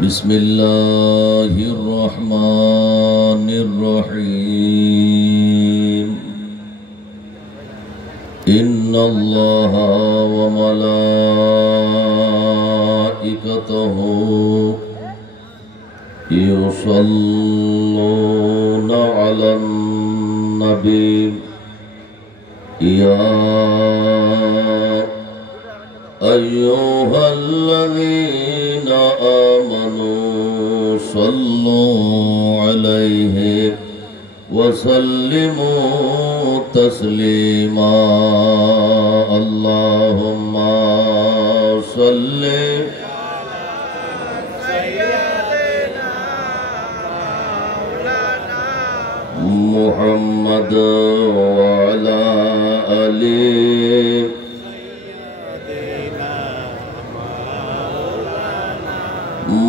بسم الله الرحمن الرحيم إن الله وملائكته يصلون على النبي يا أيها الذين آمنوا صلوا عليه وسلموا تسليما اللهم صل محمد وعلى آله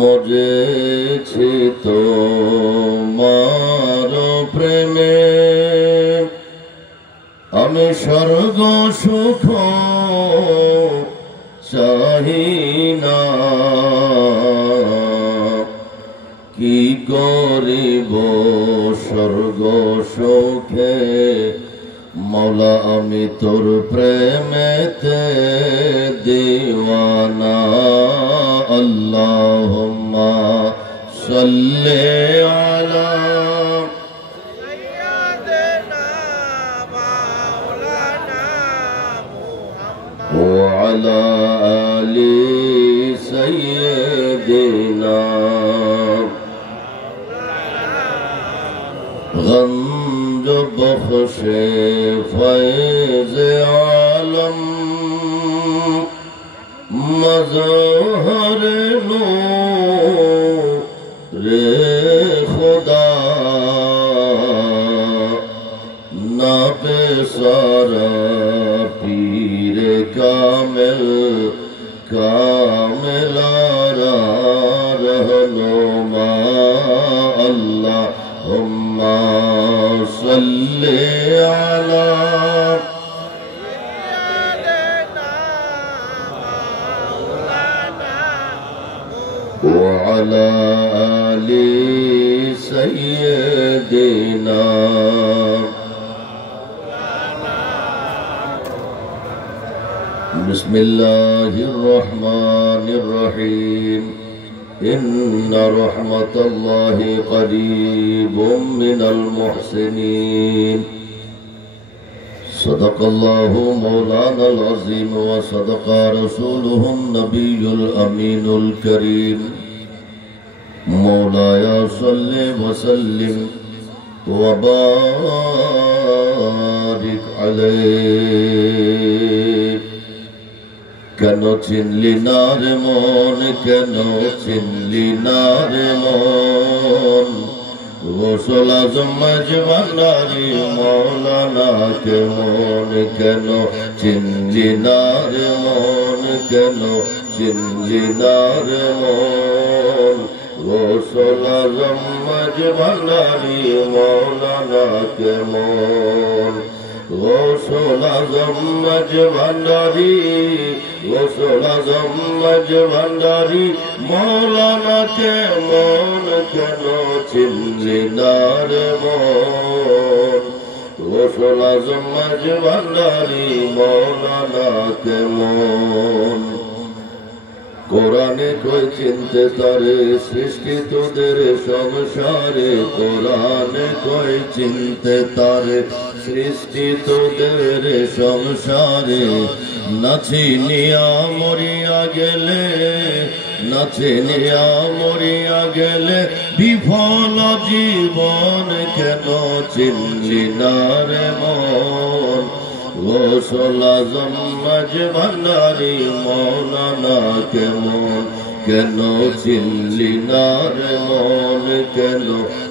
মজেছি তোমার প্রেমে আমি স্বর্গ সুখ চাহি না কি করিব স্বর্গ সুখে মৌলা আমি তোর প্রেমেতে দিওয়ানা আল্লাহুম্মা সাল্লি আলা সাইয়্যিদিনা মাওলানা মুহাম্মদ ওয়া আলা আলি সাইয়্যিদিনা गंज बख्शे फैज़ आलम मज़हर नूर खुदा नाक़े सारा पीर कामिल कामिलारा रहनुमा अल्लाहुम्मा सल्ली अला وعلى آل سيدنا بسم الله الرحمن الرحيم إن رحمة الله قريب من المحسنين صدق الله مولانا العظيم وصدق رسوله النبي الأمين الكريم مولاي صل وسلم وبارك عليه কেন চিনলি না রে মন কেন চিনলি না রে মন গোসল আজম ভান্ডারী মৌলানা কে মন কেন চিনলি না রে মন কেন চিনলি না রে মন গোসল আজম ভান্ডারী মৌলানা কে মন গোসল আজম ভান্ডারী গোসল আজম ভান্ডারী মৌলানা কে মন কেন চিনলি না রে মন গোসল আজম ভান্ডারী মৌলানা কে মন কোরআনে কই চিনতে তারে সৃষ্টি তোদের সংসারে কোরআনে কই চিনতে তারে সৃষ্টি তোদের সংসারে নাচিনিয়া মরিয়া গেলে নাচিনিয়া মরিয়া গেলে বিফল জীবন কেন চিনলি না রে মন গোসল আজম ভান্ডারী মৌলানা কে মন কেন চিনলি না রে মন কেন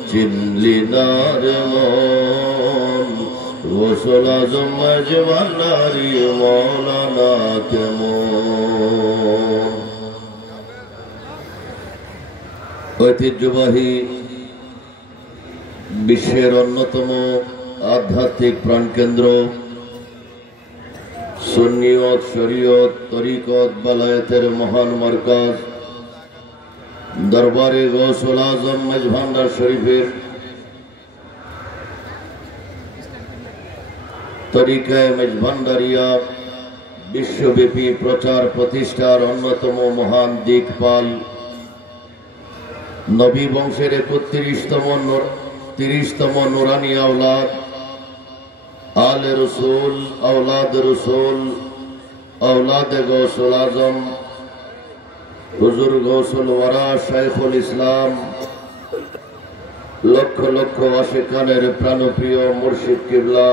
চিনলি না রে মন গোসল আজম ভান্ডারী মৌলানা কে মন ঐতিহ্যবাহী বিশ্বের অন্যতম আধ্যাত্মিক প্রাণকেন্দ্র সুন্নিয়ত শরীয়ত তরিকত বালায়েতের মহান মারকাজ दरबारे गौसुल आजम मेजभांडार शरीफेर तरीकाए मेजभांडारिया विश्वव्यापी प्रचार प्रतिष्ठार अन्यतम महान दिक्पाल नबी वंशेर 31तम नूरानी औलाद आले रसूल औलाद गौसुल आजम हुजूर गौसुल वरा शाइखुल इस्लाम लक्ष लक्ष आशिकानेर प्राणप्रिय मुर्शिद किबला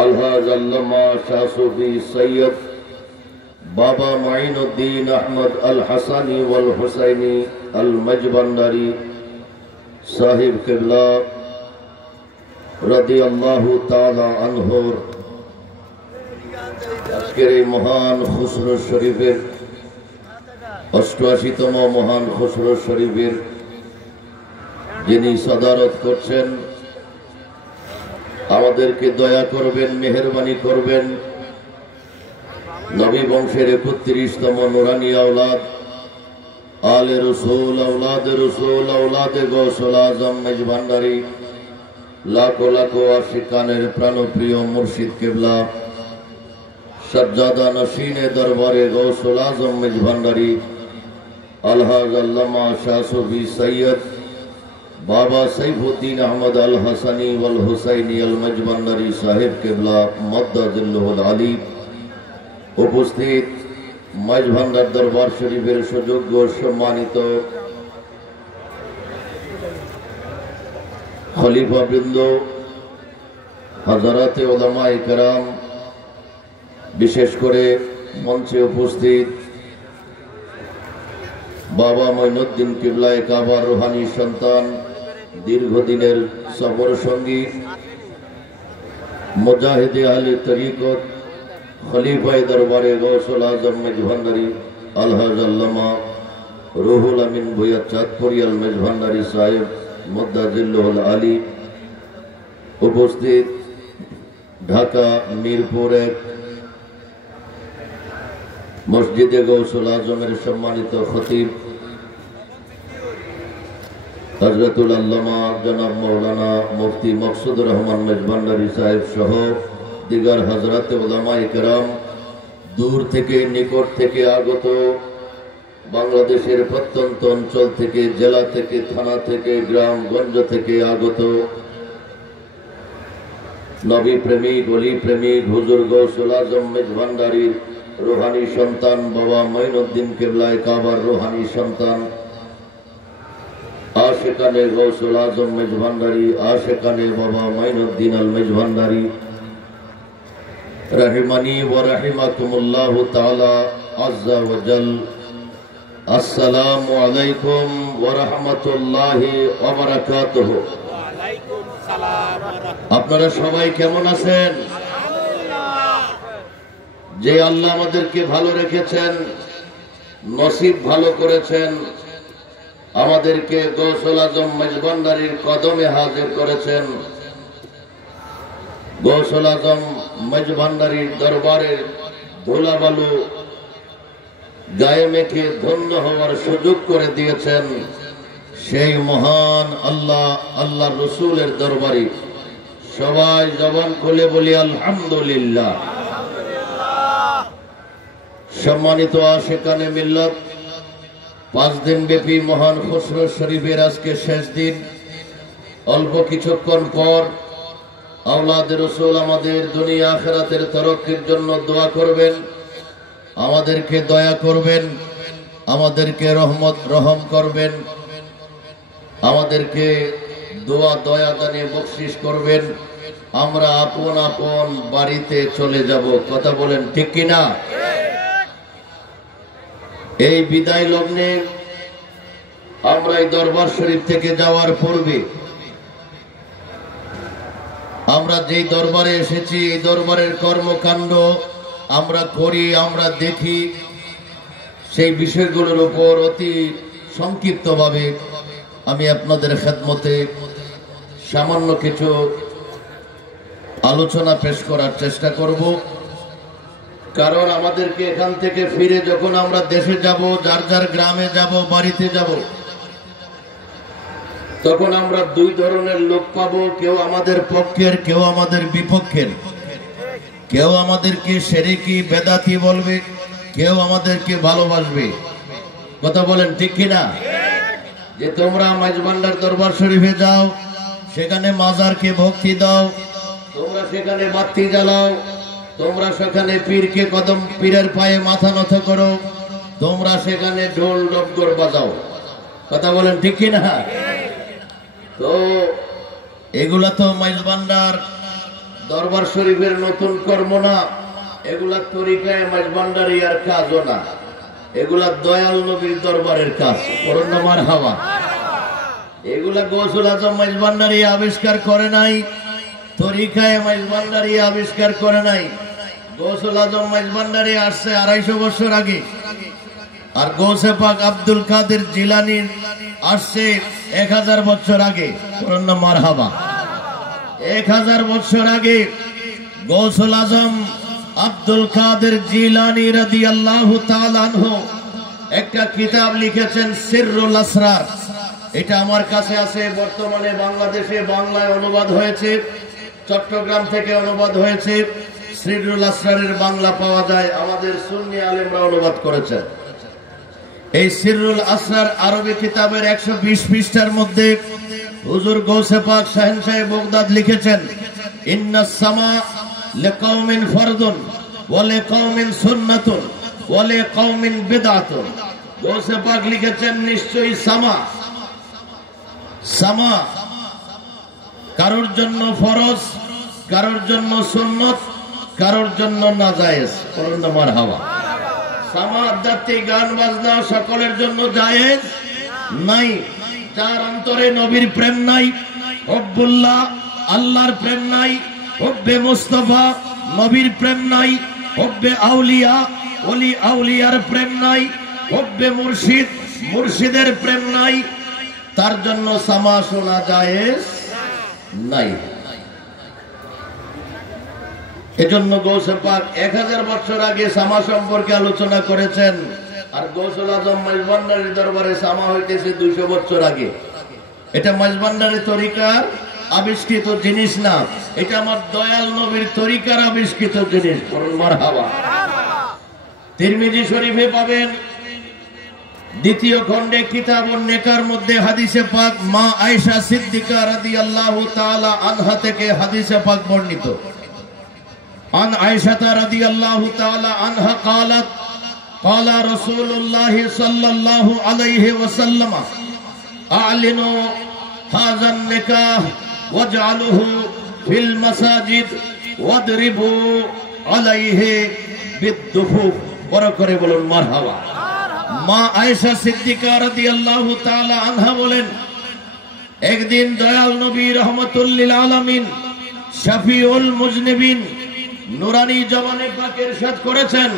अलहाज अल्लामा शाह सूफी सैयद बाबा माइनुद्दीन अहमद अल हसानी वल हुसैनी अल मजबंदारी साहिब किबला रदियल्लाहु ताआला अन्हुर आजकेर এই महान खुसरो शरीफेर 88तम महान खुसरो शरीफेर যিনি সদারত করছেন আমাদেরকে দয়া করবেন মেহেরবানি করবেন নবী বংশের 31তম নূরানী औलाद आले रसूल औलाद गौसुल आजम मेजभांडारी लाखो लाखो आशिकानेर प्राणप्रिय मुर्शिद किबला सज्जादा नशीने दरबारे गौसुल आजम मेजभांडारी अलहाज अल्लामा शाह सूफी सैयद बाबा सैफुद्दीन अहमद अल हसानी वल हुसैनी अल मजबंदारी साहिब किबला मद्दाजिल्लुहुल आली उपस्थित मेजभांडार दरबार शरीफेर सुयोग्य सम्मानित खलीफा बृंद हजाराते उलामाए केराम विशेष करे मंचे उपस्थित बाबा मोइनुद्दीन किबलाए काबार रूहानी सन्तान दीर्घदिनेर सफर संगी मुजाहिदे आहले तरीकत खलीफाए दरबारे गौसुल आजम मेजभांडारी अलहाज अल्लामा रूहुल अमीन भुइया चाँदपुरी अल मेजभांडारी साहेब मद्दाजिल्लुहुल आली उपस्थित ढाका मीरपुर मस्जिदे गौसुल आजमेर सम्मानित खतीब हजरतुल अल्लामा जनाब मौलाना मुफ्ती मकसूदुर रहमान मेजभांडारी साहेब सह दिगार हजराते उलामाए केराम दूर थेके निकट थेके आगत बांग्लादेशेर प्रत्यंत अंचल थेके जिला थेके थाना थेके ग्राम गंज थेके आगत नबी प्रेमिक वली प्रेमिक हुजूर गौसुल आजम मेजभांडारी रूहानी सन्तान बाबा मोइनुद्दीन किबलाए काबार रूहानी सन्तान आशिकाने गौसुल आजम मेजभांडारी आशिकाने बाबा मोइनुद्दीन अल मेजभांडारी रहिमानी व रहिमाकुमुल्लाहु ताआला अज़्ज़ा व जल। अस्सलामु अलैकुम व रहमतुल्लाहि व बाराकातुहु। আপনারা সবাই কেমন আছেন? যে আল্লাহ আমাদেরকে ভালো রেখেছেন, নসিব ভালো করেছেন, আমাদেরকে গৌসুল আজম মেজভান্ডারির কদমে হাজির করেছেন, গৌসুল আজম মেজভান্ডারির দরবারের ধুলাবালু গায়ে মেখে ধন্য হওয়ার সুযোগ করে দিয়েছেন, সেই মহান আল্লাহ আল্লাহর রাসূলের দরবারে সবাই জবান খুলে বলি আলহামদুলিল্লাহ। सम्मानित आशिकाने मिल्लत 5 दिन व्यापी महान खुसरो शरीफेर आजके शेष दिन अल्प किछुक्षण पर औलादे रसूल आमादेर दुनिया आखिरातेर तरक्किर जन्य दुआ करबेन, आमादेरके दया करबेन, आमादेरके रहम करबेन, आमादेरके दुआ दया दाने बख्शिश करबेन। आमरा आपन आपन बाड़ीते चले যাব। कथा बोलेन ठीक कि ना? এই বিদায় লগ্নে আমরা এই দরবার শরীফ থেকে যাওয়ার পূর্বে আমরা যেই দরবারে এসেছি, এই দরবারের কর্মকাণ্ড আমরা করি, আমরা দেখি, সেই বিষয়গুলোর উপর অতি সংক্ষিপ্তভাবে আমি আপনাদের খেদমতে সামান্য কিছু আলোচনা পেশ করার চেষ্টা করব। কারণ আমাদেরকে এখান থেকে ফিরে যখন আমরা দেশে যাব, যার যার গ্রামে যাব, বাড়িতে যাব, তখন আমরা দুই ধরনের লোক পাবো। কেউ আমাদের পক্ষের, কেউ আমাদের বিপক্ষের। কেউ আমাদেরকে শিরকি বেদাতি বলবে, কেউ আমাদেরকে ভালোবাসবে। কথা বলেন ঠিক কিনা? যে তোমরা মাইজভান্ডার দরবার শরীফে যাও, সেখানে মাজারকে ভক্তি দাও, তোমরা সেখানে বাতি জ্বালাও, তোমরা সেখানে পীরকে কদম, পীরের পায়ে মাথা নত করো, তোমরা সেখানে ঢোল ডগর বাজাও। কথা বলেন ঠিক কিনা? তো এগুলা তো মাইজভান্ডার দরবার শরীফের নতুন কর্ম না, এগুলা তরিকায় মাইজভান্ডারিয়ার কাজও না, এগুলা দয়াল নবীর দরবারের কাজ। করুন না মারহাবা। এগুলা গৌসুল আজম মাইজভান্ডারি আবিষ্কার করে নাই, তরিকায় মাইজভান্ডারি আবিষ্কার করে নাই। গৌসুল আজম মাইজভান্ডারি আসছে 250 বছর আগে, আর গৌসে পাক আব্দুল কাদের জিলানী আসছে 1000 বছর আগে। করুন না মারহাবা। 1000 বছর আগে গৌসুল আজম আব্দুল কাদের জিলানী রাদিয়াল্লাহু তাআলা আনহু একটা কিতাব লিখেছেন, সিররুল আসরার। এটা আমার কাছে আছে, বর্তমানে বাংলাদেশে বাংলায় অনুবাদ হয়েছে, চট্টগ্রাম থেকে অনুবাদ হয়েছে। সিররুল আসরারের বাংলা পাওয়া যায়, আমাদের সুন্নি আলেমরা অনুবাদ করেছেন। এই সিররুল আসরার আরবি কিতাবের 120 পৃষ্ঠার মধ্যে হুজুর গৌসে পাক শাহেনশাহ বাগদাদ লিখেছেন, ইন্নাস সামা লিকাওমিন ফরদুন ওয়া লিকাওমিন সুন্নাতুন ওয়া লিকাওমিন বিদআতুন। গৌসে পাক লিখেছেন, নিশ্চয়ই সামা কারোর জন্য ফরজ, কারোর জন্য সুন্নত, কারোর জন্য নাজায়েজ। করুন না মারহাবা। সামা আধ্যাত্মিক গান বাজনা সকলের জন্য জায়েজ নাই। যার অন্তরে নবীর প্রেম নাই, হুব্বুল্লাহ আল্লাহর প্রেম নাই, হুব্বে মুস্তাফা নবীর প্রেম নাই, হুব্বে আউলিয়া ওলি আউলিয়ার প্রেম নাই, হুব্বে মুর্শিদ মুর্শিদের প্রেম নাই, তার জন্য সামা শোনা জায়েজ নাই। এজন্য গৌসে পাক 1000 বছর আগে সামা সম্পর্কে আলোচনা করেছেন, আর গৌসুল আজম মাইজভান্ডারির দরবারে সামা হইতেছে 200 বছর আগে। এটা মাইজভান্ডারি তরিকার আবিষ্কৃত জিনিস না, এটা আমার দয়াল নবীর তরিকার আবিষ্কৃত জিনিস। মারহাবা। তিরমিজি শরীফে পাবেন দ্বিতীয় খণ্ডে কিতাবুন নেকার মধ্যে হাদিসে পাক মা আয়েশা সিদ্দিকা রাদিয়াল্লাহু তাআলা আনহা থেকে হাদিসে পাক বর্ণিত। আন আয়েশা রাদিয়াল্লাহু তাআলা আনহা قالت قال رسول الله صلى الله عليه وسلم اعلنوا هذا النكاح واجعلوه في المساجد واضربوا عليه بالدفوف। বড় করে বলুন মারহাবা। মা আয়েশা সিদ্দিকা রাদিয়াল্লাহু তাআলা আনহা বলেন, একদিন দয়াল নবী রহমাতুল লিল আলামিন শাফিউল মুজনিবিন নুরানি জবানে পাক ইরশাদ করেছেন,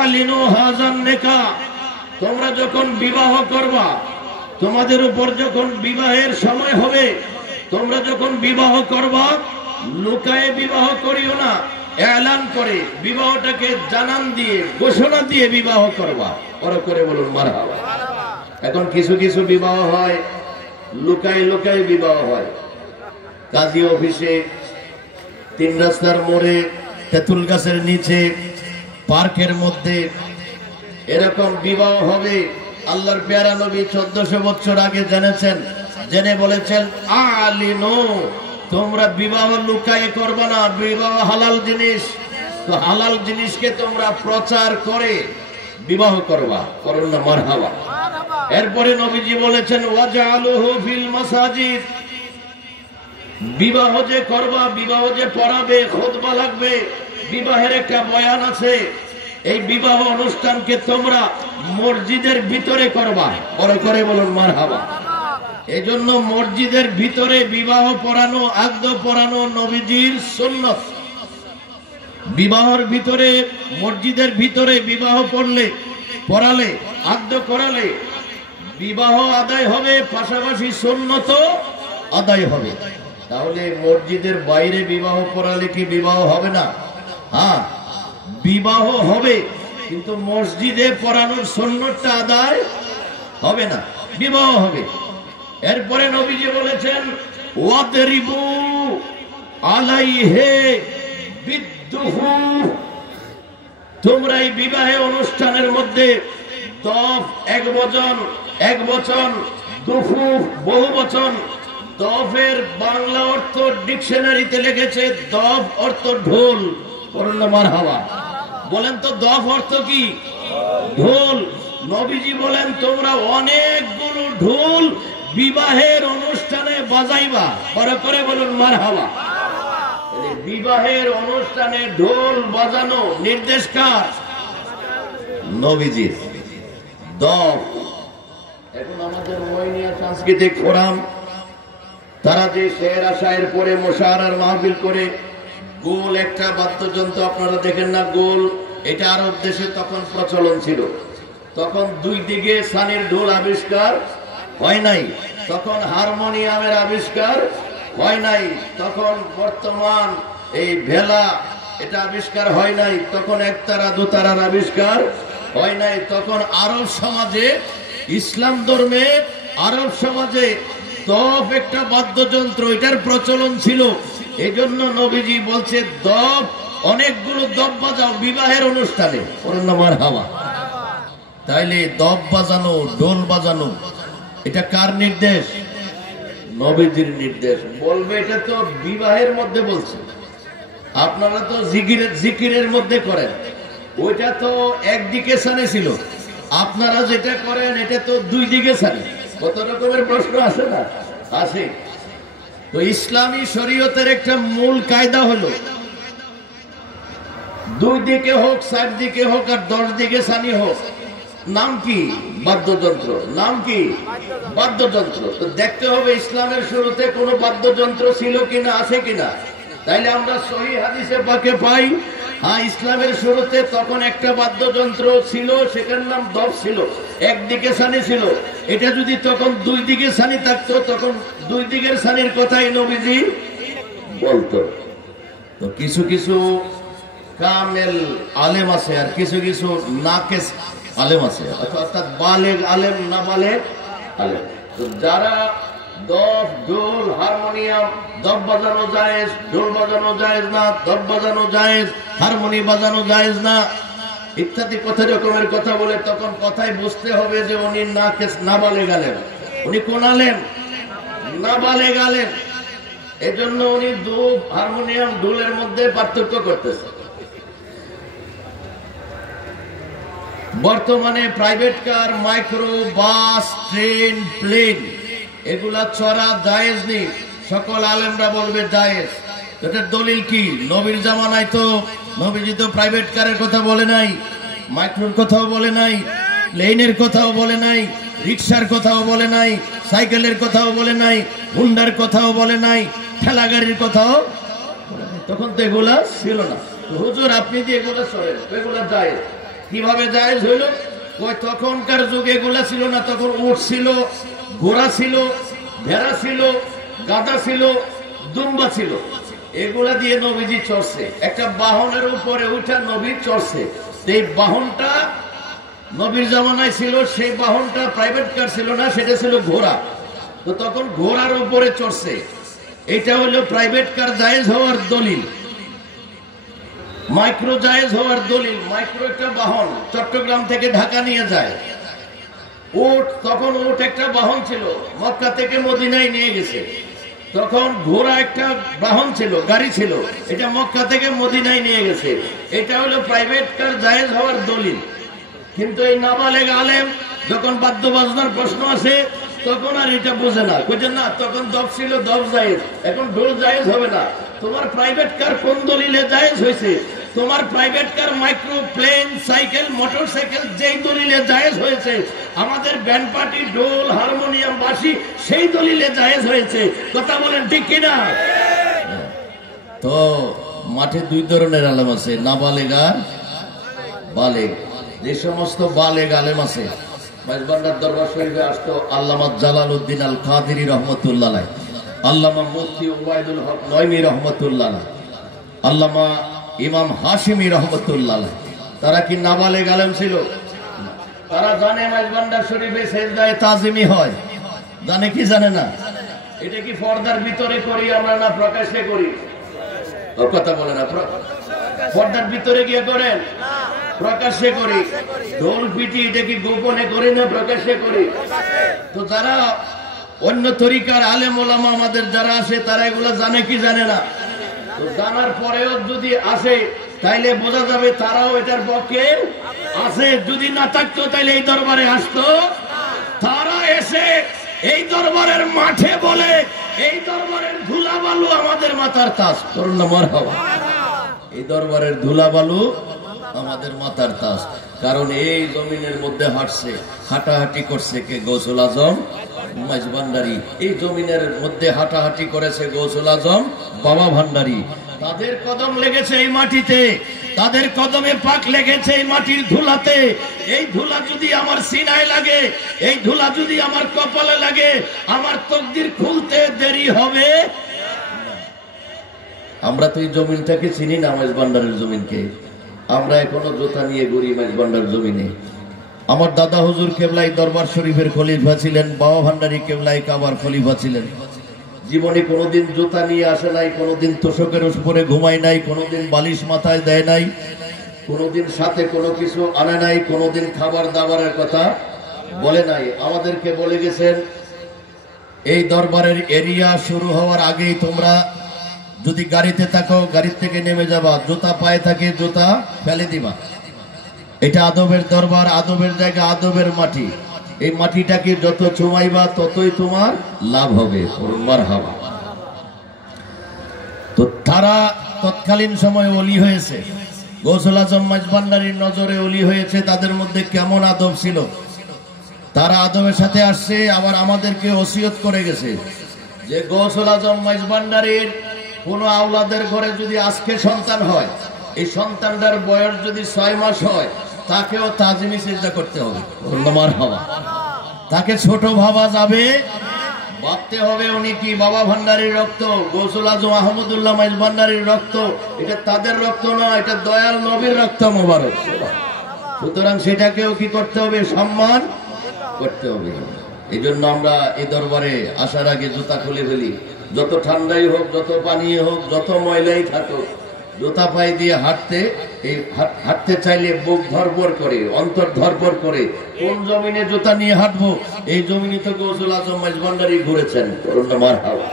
আলিনু হাযান নিকাহ, তোমরা যখন বিবাহ করবা, তোমাদের উপর যখন বিবাহের সময় হবে, তোমরা যখন বিবাহ করবা, লুকায়ে বিবাহ করিও না, এলান করে বিবাহটাকে জানান দিয়ে, ঘোষণা দিয়ে বিবাহ করবা। বড় করে বলুন মারহাবা। এখন কিছু কিছু বিবাহ হয় লুকায় লুকায় বিবাহ হয়, কাজী অফিসে, 3 রাস্তার মোড়ে, তেঁতুল গাছের নিচে, পার্কের মধ্যে এরকম বিবাহ হবে। আল্লাহর পেয়ারা নবী 1400 বছর আগে জেনেছেন, জেনে বলেছেন, আলিনু, তোমরা বিবাহ লুকায়ে করবে না, বিবাহ হালাল জিনিস, তো হালাল জিনিসকে তোমরা প্রচার করে বিবাহ করবা। করুন না মারহাবা। এরপরে নবীজি বলেছেন, ওয়াজআলুহু ফিল মাসাজিদ, বিবাহ যে করবা, বিবাহ যে পড়াবে, খুতবা লাগবে, বিবাহের একটা বয়ান আছে, এই বিবাহ অনুষ্ঠানকে তোমরা মসজিদের ভিতরে করবা। বড় করে বলুন মারহাবা। এজন্য মসজিদের ভিতরে বিবাহ পড়ানো, আকদ পড়ানো নবীজির সুন্নাত। বিবাহের ভিতরে, মসজিদের ভিতরে বিবাহ পড়ালে, আকদ করালে বিবাহ আদায় হবে, পাশাপাশি সুন্নত আদায় হবে। তাহলে মসজিদের বাইরে বিবাহ পড়ালে কি বিবাহ হবে না? হ্যাঁ, বিবাহ হবে, কিন্তু মসজিদে পড়ানোর সুন্নতটা আদায় হবে না, বিবাহ হবে। এরপরে নবীজি বলেছেন ওয়াদরিবু আলাইহি বিদ্দুহু, তোমরা এই বিবাহে অনুষ্ঠানের মধ্যে দফ এক বচন, দুফু বহু বচন। দফের বাংলা অর্থ ডিকশনারিতে লিখেছে দফ অর্থ ঢোল। মারহাবা বলেন তো, দফ অর্থ কি? ঢোল। নবীজি বলেন তোমরা অনেকগুলো ঢোল বিবাহের অনুষ্ঠানে বাজাইবা। পরে পরে বলুন মারহাবা। বিবাহের অনুষ্ঠানে ঢোল বাজানো নির্দেশ কার? নবীজির। দফ। এখন আমাদের মহিনিয়া সাংস্কৃতিক ফোরাম তারা যে শের আশায়ের পরে মোশায়ারার মাহফিল করে, গোল একটা বাদ্যযন্ত্র আপনারা দেখেন না, গোল, এটা আরব দেশে তখন প্রচলন ছিল। তখন দুই দিকে সানির ঢোল আবিষ্কার হয় নাই, তখন হারমোনিয়ামের আবিষ্কার হয় নাই, তখন বর্তমান এই ভেলা এটা আবিষ্কার হয় নাই, তখন একতারা দোতারার আবিষ্কার হয় নাই। তখন আরব সমাজে, ইসলাম ধর্মে আরব সমাজে দফ একটা বাদ্যযন্ত্র, এটার প্রচলন ছিল। এই জন্য নবীজি বলছে দফ, অনেকগুলো দফ বাজাও বিবাহের অনুষ্ঠানে। মারহাবা। তাইলে দফ বাজানো, ঢোল বাজানো, এটা কার নির্দেশ? নবীজির নির্দেশ। বলবে এটা তো বিবাহের মধ্যে বলছে, আপনারা তো জিকিরের মধ্যে করেন, ওইটা তো একদিকে সানে ছিল, আপনারা যেটা করেন এটা তো দুই দিকে সানে। কত রকমের প্রশ্ন আসে না? আসে। তো ইসলামী শরীয়তের একটা মূল কায়দা হলো দুই দিকে হোক, চার দিকে হোক, আর 10 দিকে সানি হোক, নাম কি? বাদ্যযন্ত্র। নাম কি? বাদ্যযন্ত্র। তো দেখতে হবে ইসলামের শুরুতে কোন বাদ্যযন্ত্র ছিল কিনা, আছে কিনা। তাইলে আমরা সহিহ হাদিসে পাকে পাই, হ্যাঁ, ইসলামের শুরুতে তখন একটা বাদ্যযন্ত্র ছিল, সেটার নাম দফ ছিল, একদিকে সানি ছিল। এটা যদি তখন দুই দিকে সানি থাকতো, তখন দুই দিকের সানির কথাই নবীজি বলতো। তো কিছু কিছু কামেল আলেম আছে, আর কিছু কিছু নাকেস আলেম আছে, অর্থাৎ বালেগ আলেম, না বালেগ আলেম। তো যারা দফ, ঢোল, হারমোনিয়াম, দফ বাজানো জায়েজ, ঢোল বাজানো জায়েজ না, দফ বাজানো জায়েজ, হারমোনি বাজানো জায়েজ না, ইত্যাদি কত রকমের কথা বলে, তখন কথাই বুঝতে হবে যে উনি নাবালেগ আলেম। উনি কোন আলেম? নাবালেগ আলেম। এজন্য উনি দুফ, হারমোনিয়াম, ঢোলের মধ্যে পার্থক্য করতেছে। বর্তমানে private car, micro bus, train, plane, এগুলা চড়া জায়েজ নেই। সকল আলেমরা বলবে জায়েজ। এটার দলিল কি? নবীর জামানায় তো নবীজি তো প্রাইভেট কারের কথা বলে নাই, মাইক্রোর কথাও বলে নাই, প্লেনের কথাও বলে নাই, রিক্সার কথাও বলে নাই, সাইকেলের কথাও বলে নাই, হুন্ডার কথাও বলে নাই, ঠেলা গাড়ির কথাও। তখন তো এগুলা ছিল না। হুজুর আপনি যে এগুলা চড়েন, এগুলা জায়েজ। কিভাবে জায়েজ হইল? তখনকার যুগে এগুলা ছিল না। তখন উট ছিল, ঘোড়া ছিল, ভেড়া ছিল, গাধা ছিল, দুম্বা ছিল, এগুলা দিয়ে নবীজি চড়ছে। একটা বাহনের উপরে উঠা নবী চড়ছে। এই বাহনটা নবীর জামানায় ছিল, সেই বাহনটা প্রাইভেট কার ছিল না, সেটা ছিল ঘোড়া। তো তখন ঘোড়ার উপরে চড়ছে। এটা হলো প্রাইভেট কার জায়েজ হওয়ার দলিল। মাইক্রো জায়েজ হওয়ার দলিল। মাইক্রো একটা বাহন, চট্টগ্রাম থেকে ঢাকা নিয়ে যায়। উট, তখন উট একটা বাহন ছিল, মক্কা থেকে মদিনায় নিয়ে গেছে। তখন ঘোড়া একটা বাহন ছিল, গাড়ি ছিল, এটা মক্কা থেকে মদিনায় নিয়ে গেছে। এটা হলো প্রাইভেট কার জায়েজ হওয়ার দলিল। কিন্তু এই নাবালেগ আলেম যখন বাদ্য বাজনার প্রশ্ন আসে, তখন আর এটা বোঝে না, বুঝেন না, তখন দফ ছিল, দফ জায়েজ, এখন ঢোল জায়েজ হবে না। তোমার প্রাইভেট কার কোন দলিলে জায়েজ হয়েছে? তোমার private car, micro, plane, cycle, motorcycle যেই দলিলে জায়েজ হয়েছে, আমাদের ব্যান্ড পার্টি, ঢোল, হারমোনিয়াম, বাঁশি সেই দলিলে জায়েজ হয়েছে। কথা বলেন ঠিক কিনা? তো মাঠে দুই ধরনের আলেম আছে, নাবালেগ আর বালেগ। যে সমস্ত বালেগ আলেম আছে, মাইজবান্ডার দরবার শরীফে আসতো আল্লামা জালালউদ্দিন আল কাদেরী রহমতুল্লাহ আলাইহি, আল্লামা মুফতি উবাইদুল হক নয়মি রহমতুল্লাহ আলাইহি, আল্লামা ইমাম হাশিমি রহমতুল্লাহ। তারা কি নাবালেগ আলেম ছিল? তারা জানে মাইজভান্ডার শরীফে সেজদায়ে তাজিমি হয়, জানে কি জানে না? এটা কি পর্দার ভিতরে করি আমরা না প্রকাশ্যে করি? কথা বলে না, পর্দার ভিতরে গিয়ে করেন, প্রকাশ্যে করি। ঢোল পিটি এটা কি গোপনে করি না প্রকাশ্যে করি? তো যারা অন্য তরিকার আলেম ওলামা আমাদের যারা আসে তারা এগুলা জানে কি জানে না? তো জানার পরেও যদি আসে তাইলে বোঝা যাবে তারাও এটার পক্ষে আছে। যদি না থাকতো তাইলে এই দরবারে আসতো? তারা এসে এই দরবারের মাঠে বলে এই দরবারের ধুলাবালু আমাদের মাথার তাজ। করুন না মারহাবা। এই দরবারের ধুলাবালু আমাদের মাথার তাজ। কারণ এই জমিনের মধ্যে হাঁটছে, হাঁটাহাঁটি করছে কে? গৌসুল আজম মাইজভান্ডারী। এই জমিনের মধ্যে হাঁটাহাঁটি করেছে গৌসুল আজম বাবা ভান্ডারী। তাদের কদম লেগেছে এই মাটিতে, তাদের কদমে পাক লেগেছে এই মাটির ধুলাতে। এই ধুলা যদি আমার সিনায় লাগে, এই ধুলা যদি আমার কপালে লাগে, আমার তকদির খুলতে দেরি হবে। আমরা তো এই জমিনটাকে চিনি না, মাইজভান্ডারের জমিনকে। আমরা এখনো জোতা নিয়ে ঘুরি মাইজভান্ডার জমিনে। আমার দাদা হুজুর কেবলাই দরবার শরীফের খলিফা ছিলেন, বাবা ভান্ডারী কেবলাই কাবার খলিফা ছিলেন। জীবনে কোনোদিন জুতা নিয়ে আসে নাই, কোনোদিন তোষকের উপরে ঘুমায় নাই, কোনোদিন বালিশ মাথায় দেয় নাই, কোনোদিন সাথে কোনো কিছু আনে নাই, কোনোদিন খাবার দাবারের কথা বলে নাই। আমাদেরকে বলে গেছেন এই দরবারের এরিয়া শুরু হওয়ার আগেই তোমরা যদি গাড়িতে থাকো গাড়ি থেকে নেমে যাবা, জুতা পায়ে থাকে জুতা ফেলে দিবা। এটা আদবের দরবার, আদবের জায়গা, আদবের মাটি। এই মাটিটাকে যত চুমাইবা ততই তোমার লাভ হবে। মারহাবা। তো তারা তৎকালীন সময়ে ওলি হয়েছে, গৌসুল আজম মাইজভান্ডারীর নজরে ওলি হয়েছে। তাদের মধ্যে কেমন আদব ছিল, তারা আদবের সাথে আসছে। আবার আমাদেরকে ওসিয়ত করে গেছে যে গৌসুল আজম মাইজভান্ডারীর কোন আওলাদের ঘরে যদি আজকে সন্তান হয়, এই সন্তানটার বয়স যদি 6 মাস হয়, তাকেও তাজিমি সিজদা করতে হবে। মারহাবা। তাকে ছোট ভাবা যাবে, ভাবতে হবে উনি কি বাবা ভান্ডারীর রক্ত, গৌসুল আজম আহমদুল্লাহ মাইজভান্ডারীর রক্ত। এটা তাদের রক্ত নয়, এটা দয়াল নবীর রক্ত মোবারক। সুতরাং সেটাকেও কি করতে হবে? সম্মান করতে হবে। এই জন্য আমরা এই দরবারে আসার আগে জুতা খুলে ফেলি। যত ঠান্ডাই হোক, যত পানি হোক, যত ময়লাই থাকুক, জুতা পায়ে দিয়ে হাঁটতে চাইলে বুক ধরপর করে, অন্তর ধরপর করে। কোন জমিনে জুতা নিয়ে হাঁটবো? এই জমিনে তো গৌসুল আজম মাইজভান্ডারী ঘুরেছেন। মারহাবা।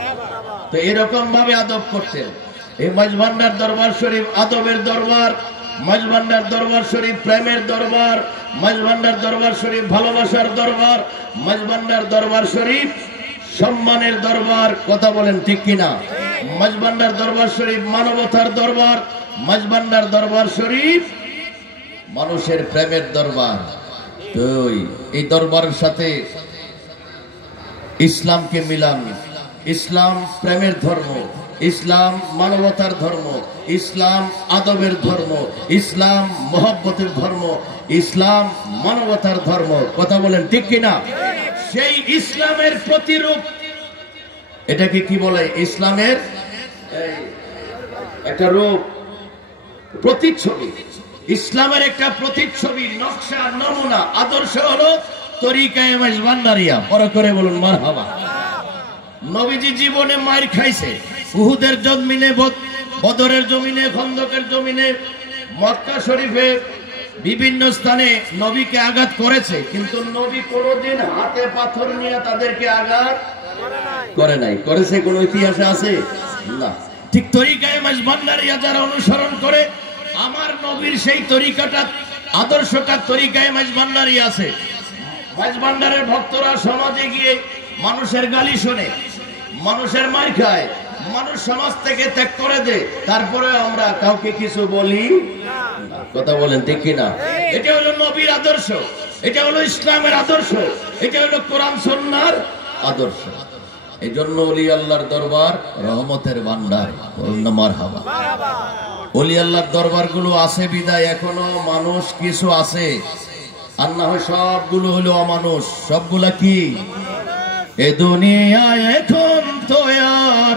তো এরকম ভাবে আদব করতেন। এই মাইজভান্ডার দরবার শরীফ আদবের দরবার, মাইজভান্ডার দরবার শরীফ প্রেমের দরবার, মাইজভান্ডার দরবার শরীফ ভালোবাসার দরবার, মাইজভান্ডার দরবার শরীফ সম্মানের দরবার। কথা বলেন ঠিক কিনা? মাইজভান্ডার দরবার শরীফ মানবতার দরবার, মাইজভান্ডার দরবার শরীফ মানুষের প্রেমের দরবার। তো এই দরবারের সাথে ইসলামকে মিলান। ইসলাম প্রেমের ধর্ম, ইসলাম মানবতার ধর্ম, ইসলাম আদবের ধর্ম, ইসলাম মহব্বতের ধর্ম, ইসলাম মানবতার ধর্ম। কথা বলেন ঠিক কিনা? সেই ইসলামের প্রতিরূপ, এটাকে কি বলে? ইসলামের একটা রূপ, প্রতিচ্ছবি। ইসলামের একটা প্রতিচ্ছবি, নকশা, নমুনা, আদর্শ হলো তরিকায়ে মাইজভান্ডারিয়া। পরে করে বলুন মারহাবা। নবীজি জীবনে মার খাইছে, উহুদের জমিনে, বদরের জমিনে, খন্দকের জমিনে, মক্কা শরীফে বিভিন্ন স্থানে নবীকে আঘাত করেছে, কিন্তু নবী কোনদিন হাতে পাথর নিয়ে তাদেরকে আঘাত করে নাই। করেছে কোন ইতিহাসে আছে? না। ঠিক তরিকায়ে মাইজভান্ডারিয়া যারা অনুসরণ করে, আমার নবীর সেই তরিকাটা, আদর্শটা তরিকায়ে মাইজভান্ডারিয়া আছে। মাইজভান্ডারের ভক্তরা সমাজে গিয়ে মানুষের গালি শোনে, মানুষের মার খায়, মানুষ সমাজ থেকে ত্যাগ করে দেয়, তারপরে আমরা কাউকে কিছু বলি। কথা বলেন ঠিক কিনা? এটা হলো নবীর আদর্শ, এটা হলো ইসলামের আদর্শ, এটা হলো কোরআন সুন্নাহর আদর্শ। এই জন্য ওলি আল্লাহর দরবার রহমতের ভান্ডার। মারহাবা। ওলি আল্লাহর দরবার গুলো আছে বিদায় এখনো মানুষ কিছু আছে, আর না হয় সবগুলো হলো অমানুষ। সবগুলা কি? এ দুনিয়ায় এখন তো আর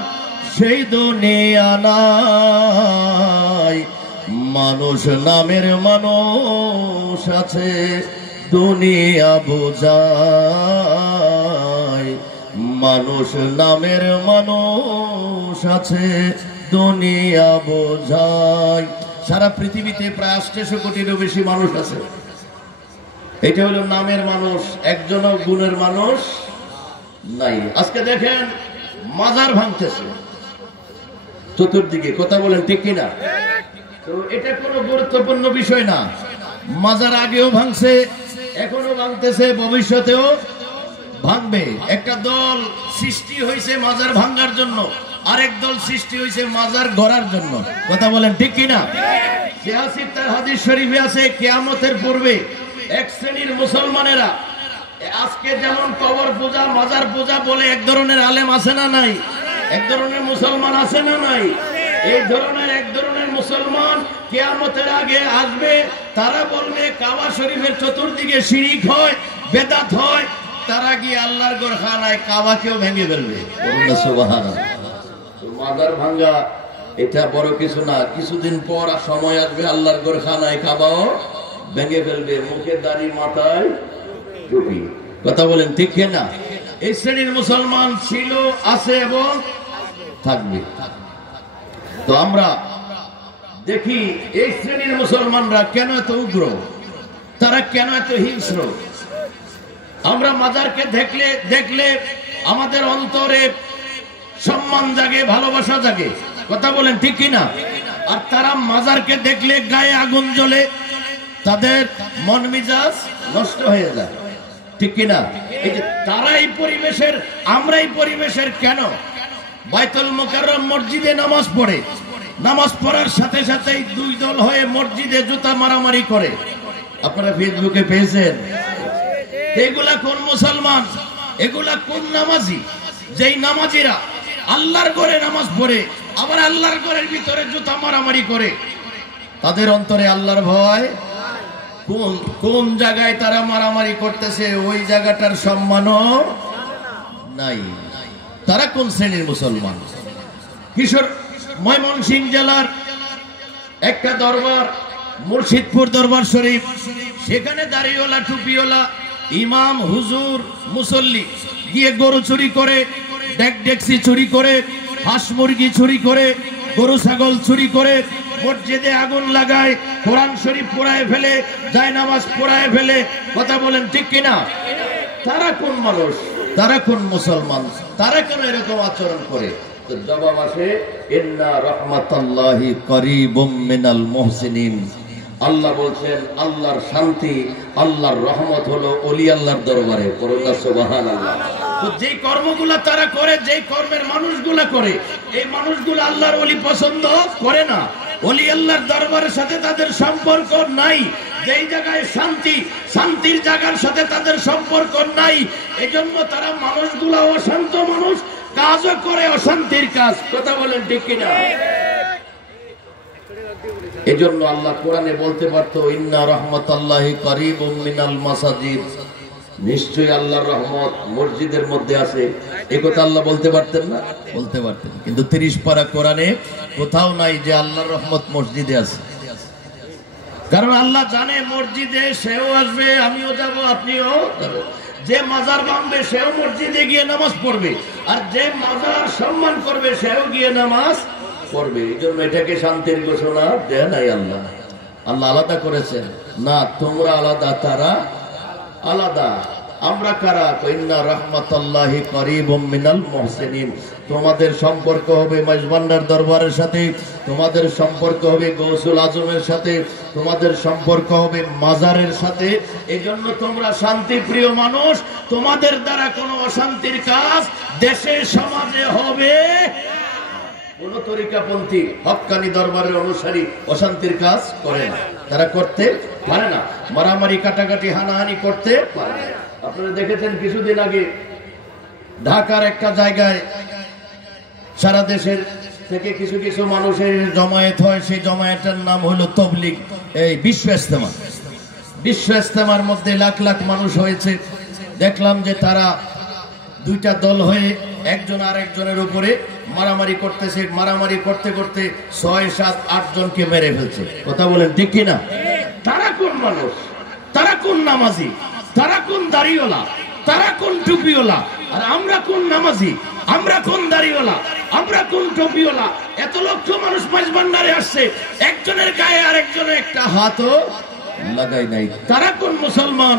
সেই দুনিয়া নাই, মানুষ নামের মানুষ আছে দুনিয়া বোঝায়, মানুষ নামের মানুষ আছে দুনিয়া বোঝায়। সারা পৃথিবীতে প্রায় 800 কোটিরও বেশি মানুষ আছে। এটা হলো নামের মানুষ, একজনও গুণের মানুষ নাই। আজকে দেখেন মাজার ভাঙতেছে চতুর্দিকে, কথা বলেন ঠিক কিনা? তো এটা কোনো গুরুত্বপূর্ণ বিষয় না। মাজার আগেও ভাঙছে, এখনো ভাঙতেছে, ভবিষ্যতেও ভাঙবে। একটা দল সৃষ্টি হয়েছে মাজার ভাঙার জন্য, আরেক দল সৃষ্টি হয়েছে মাজার গড়ার জন্য, কথা বলেন ঠিক কিনা? তার হাদিস শরীফে আছে কিয়ামতের পূর্বে এক শ্রেণীর মুসলমানেরা, আজকে যেমন কবর পূজা মাজার পূজা বলে এক ধরনের আলেম আছে না নাই, এক ধরনের মুসলমান আছে না নাই, এই ধরনের এক ধরনের মুসলমান কিয়ামতের আগে আসবে। তারা বলবে কাবা শরীফের চতুর্দিকে শিরিক হয়, বেদাত হয়, তারা গিয়ে আল্লাহর গোরখানায় কাবাকেও ভেঙে ফেলবে। সুবহানাল্লাহ। মাজার ভাঙ্গা এটা বড় কিছু না, কিছুদিন পর সময় আসবে আল্লাহর গোরখানায় কাবাও ভেঙে ফেলবে, মুখে দাড়ি মাথায় টুপি, কথা বলেন ঠিক না? এই শ্রেণীর মুসলমান ছিল, আছে এবং থাকবে। তো আমরা দেখি এই শ্রেণীর মুসলমানরা কেন এত উগ্র, তারা কেন এত হিংস্র। আমরা মাজারকে দেখলে আমাদের অন্তরে সম্মান জাগে, ভালোবাসা জাগে, কথা বলেন ঠিক কিনা? আর তারা মাজারকে দেখলে গায়ে আগুন জ্বলে, তাদের মন মেজাজ নষ্ট হয়ে যায়, ঠিক কিনা? এই যে তারা এই পরিবেশের, আমরা এই পরিবেশের কেন? বাইতুল মুকাররম মসজিদে নামাজ পড়ে, নামাজ পড়ার সাথে সাথেই দুই দল হয়ে মসজিদে জুতা মারামারি করে, আপনারা ফেসবুকে পেয়েছেন। এগুলা কোন মুসলমান, এগুলা কোন নামাজি? যেই নামাজিরা আল্লাহর ঘরে নামাজ পড়ে আবার আল্লাহর ঘরের ভিতরে জুতা মারামারি করে, তাদের অন্তরে আল্লাহর ভয় কোন জায়গায় তারা মারামারি করতেছে ওই জায়গাটার সম্মানও নাই। তারা কোন শ্রেণীর মুসলমান? কিশোর ময়মনসিংহ জেলার একটা দরবার, মুর্শিদপুর দরবার শরীফ, সেখানে দাড়িওয়ালা টুপিওয়ালা ইমাম হুজুর মুসল্লি গিয়ে গরু চুরি করে, ডেকডেকসি চুরি করে, হাঁস মুরগি চুরি করে, গরু ছাগল চুরি করে, মসজিদে আগুন লাগায়, কোরআন শরীফ পোড়ায় ফেলে, জায়নামাজ পোড়ায় ফেলে, কথা বলেন ঠিক কিনা? তারা কোন মানুষ, তারা কোন মুসলমান, তারা কেন এরকম আচরণ করে? তো জবাব আসে ইন্না রাহমাতাল্লাহি করিবুম মিনাল মুহসিনিন। আল্লাহ বলছেন আল্লাহর শান্তি, আল্লাহর রহমত হলো ওলি আল্লাহর দরবারে। সুবহানাল্লাহ। তো যেই কর্মগুলা তারা করে, যেই কর্মের মানুষগুলা করে, এই মানুষগুলো আল্লাহর ওলি পছন্দ করে না, ওলি আল্লাহর দরবারের সাথে তাদের সম্পর্ক নাই। যেই জায়গায় শান্তি, শান্তির জায়গার সাথে তাদের সম্পর্ক নাই, এজন্য তারা মানুষগুলা অশান্ত মানুষ, কাজও করে অশান্তির কাজ, কথা বলেন ঠিক কিনা? এজন্য আল্লাহ কোরআনে বলতে পারতো ইন্না রাহমাতাল্লাহি করিবুম মিনাল মাসাজিদ, নিশ্চয়ই আল্লাহর রহমত মসজিদের মধ্যে আছে। এই কথা আল্লাহ বলতে পারতেন না? বলতে পারতেন, কিন্তু 30 পারা কোরআনে কোথাও নাই যে আল্লাহর রহমত মসজিদে আছে। কারণ আল্লাহ জানে মসজিদে সেও আসবে, আমিও যাব, আপনিও যাবেন। যে মাজার ভাঙবে সেও মসজিদে গিয়ে নামাজ পড়বে, আর যে মাজার সম্মান করবে সেও গিয়ে নামাজ পড়বে। এই জন্য এটাকে শান্তির ঘোষণা দেয় নাই আল্লাহ। আল্লাহ আলাদা করেছেন না, তোমরা আলাদা তারা আলাদা। আমরা কারা? ইন্না রাহমাতাল্লাহি করিবুম মিনাল মুহসিনিন। তোমাদের সম্পর্ক হবে মেজবান্ডার দরবারের সাথে, তোমাদের সম্পর্ক হবে গৌসুল আজমের সাথে, তোমাদের সম্পর্ক হবে মাজারের সাথে। এজন্য তোমরা শান্তিপ্রিয় মানুষ, তোমাদের দ্বারা কোনো অশান্তির কাজ দেশে সমাজে হবে। কোন তরিকাপন্থী হক্কানি দরবারের অনুসারী অশান্তির কাজ করে না, তারা করতে পারে না। মারামারি কাটাকাটি হানাহানি করতে পারে না। আপনারা দেখেছেন কিছুদিন আগে ঢাকার একটা জায়গায় সারা দেশের থেকে কিছু কিছু মানুষের জমায়েত হয়, সেই জমায়েতের নাম হলো তবলিগ, এই বিশ্ব ইজতেমা। বিশ্ব ইজতেমার মধ্যে লাখ লাখ মানুষ হয়েছে। দেখলাম যে তারা দুইটা দল হয়ে একজন আরেকজনের উপরে মারামারি করতেছে, মারামারি করতে করতে 6, 7, 8 জনকে মেরে ফেলছে। কথা বলেন ঠিক কিনা? তারা কোন মানুষ? তারা কোন নামাজি? তারা কোন দাড়িওয়ালা? তারা কোন টুপিওয়ালা? আর আমরা কোন নামাজি? আমরা কোন দাড়িওয়ালা? আমরা কোন টুপিওয়ালা? এত লক্ষ মানুষ মাঝ ভান্ডারে আসছে, একজনের গায়ে আরেকজনের একটা হাতও লাগাই নাই। তারা কোন মুসলমান?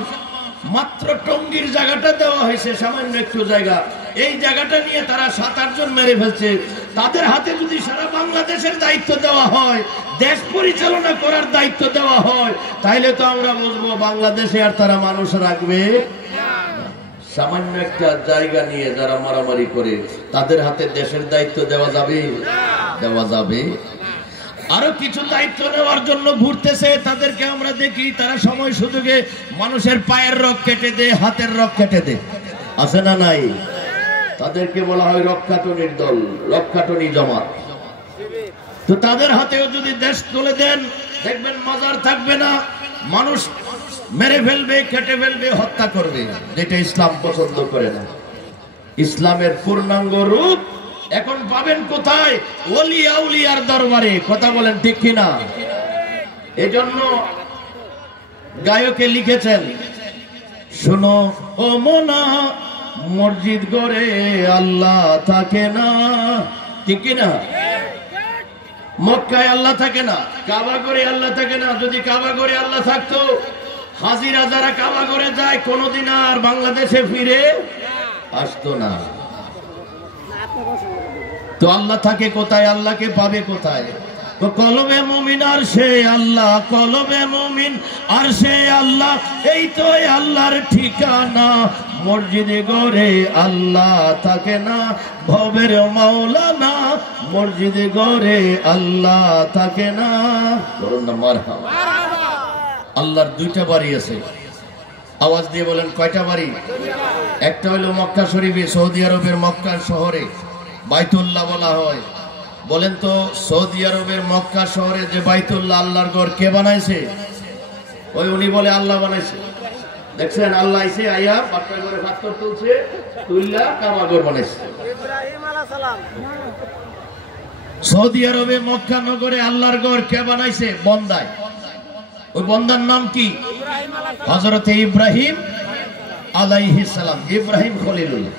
মাত্র টঙ্গীর জায়গাটা দেওয়া হয়েছে, সামান্য একটু জায়গা, এই জায়গাটা নিয়ে তারা 7-8 জন মেরে ফেলছে। তাদের হাতে যদি সারা বাংলাদেশের দায়িত্ব দেওয়া হয়, দেশ পরিচালনা করার দায়িত্ব দেওয়া হয়, তাইলে তো আমরা বুঝবো বাংলাদেশে আর তারা মানুষ রাখবে। সামান্য একটা জায়গা নিয়ে যারা মারামারি করে, তাদের হাতে দেশের দায়িত্ব দেওয়া যাবে? দেওয়া যাবে? আরো কিছু দায়িত্ব নেওয়ার জন্য ঘুরতেছে, তাদেরকে আমরা দেখি তারা সময় সুযোগে মানুষের পায়ের রগ কেটে দেয়, হাতের রগ কেটে দেয়, আছে না নাই? তাদেরকে বলা হয় রক্ষাটনির দল, রক্ষাটনি জামাত। তো তাদের হাতেও যদি দেশ তুলে দেন, দেখবেন মাজার থাকবে না, মানুষ মেরে ফেলবে, কেটে ফেলবে, হত্যা করবে, যেটা ইসলাম পছন্দ করে না। ইসলামের পূর্ণাঙ্গ রূপ এখন পাবেন কোথায়? ওলি আউলিয়ার দরবারে। কথা বলেন ঠিক কিনা? এজন্য গায়কে লিখেছেন, শোনো ও মোনা, মসজিদ গড়ে আল্লাহ থাকে না। ঠিক কিনা? মক্কায় আল্লাহ থাকে না, কাবা করে আল্লাহ থাকে না। যদি কাবা করে আল্লাহ থাকতো, হাজিরা যারা কাবা করে যায় কোনদিন আর বাংলাদেশে ফিরে আসতো না। তো আল্লাহ থাকে কোথায়? আল্লাহকে পাবে কোথায়? তো কলবে মুমিন আর সে আল্লাহ, কলবে মুমিন আর সে আল্লাহ, এই তো আল্লাহর ঠিকানা। মসজিদে গড়ে আল্লাহ থাকে না, ভবের মাওলানা। মসজিদে গড়ে আল্লাহ থাকে না। বলুন না মারহাবা। আল্লাহর 2টা বাড়ি আছে, আওয়াজ দিয়ে বলেন কয়টা বাড়ি? একটা হলো মক্কা শরীফে, সৌদি আরবের মক্কা শহরে বাইতুল্লাহ বলা হয়। বলেন তো, সৌদি আরবের মক্কা শহরে যে বাইতুল্লাহ, আল্লাহর ঘর কে বানাইছে? ওই উনি বলে আল্লাহ বানাইছে। দেখছেন, আল্লাহ আইছে, আইয়া পাথর করে পাথর তুলছে, তুললা কাবা ঘর বানাইছে। ইব্রাহিম আলাইহিস সালাম। সৌদি আরবে মক্কা নগরে আল্লাহর ঘর কে বানাইছে? বন্দায়। ওই বন্দার নাম কি? হযরত ইব্রাহিম আলাইহিস সালাম, ইব্রাহিম খলিলুল্লাহ।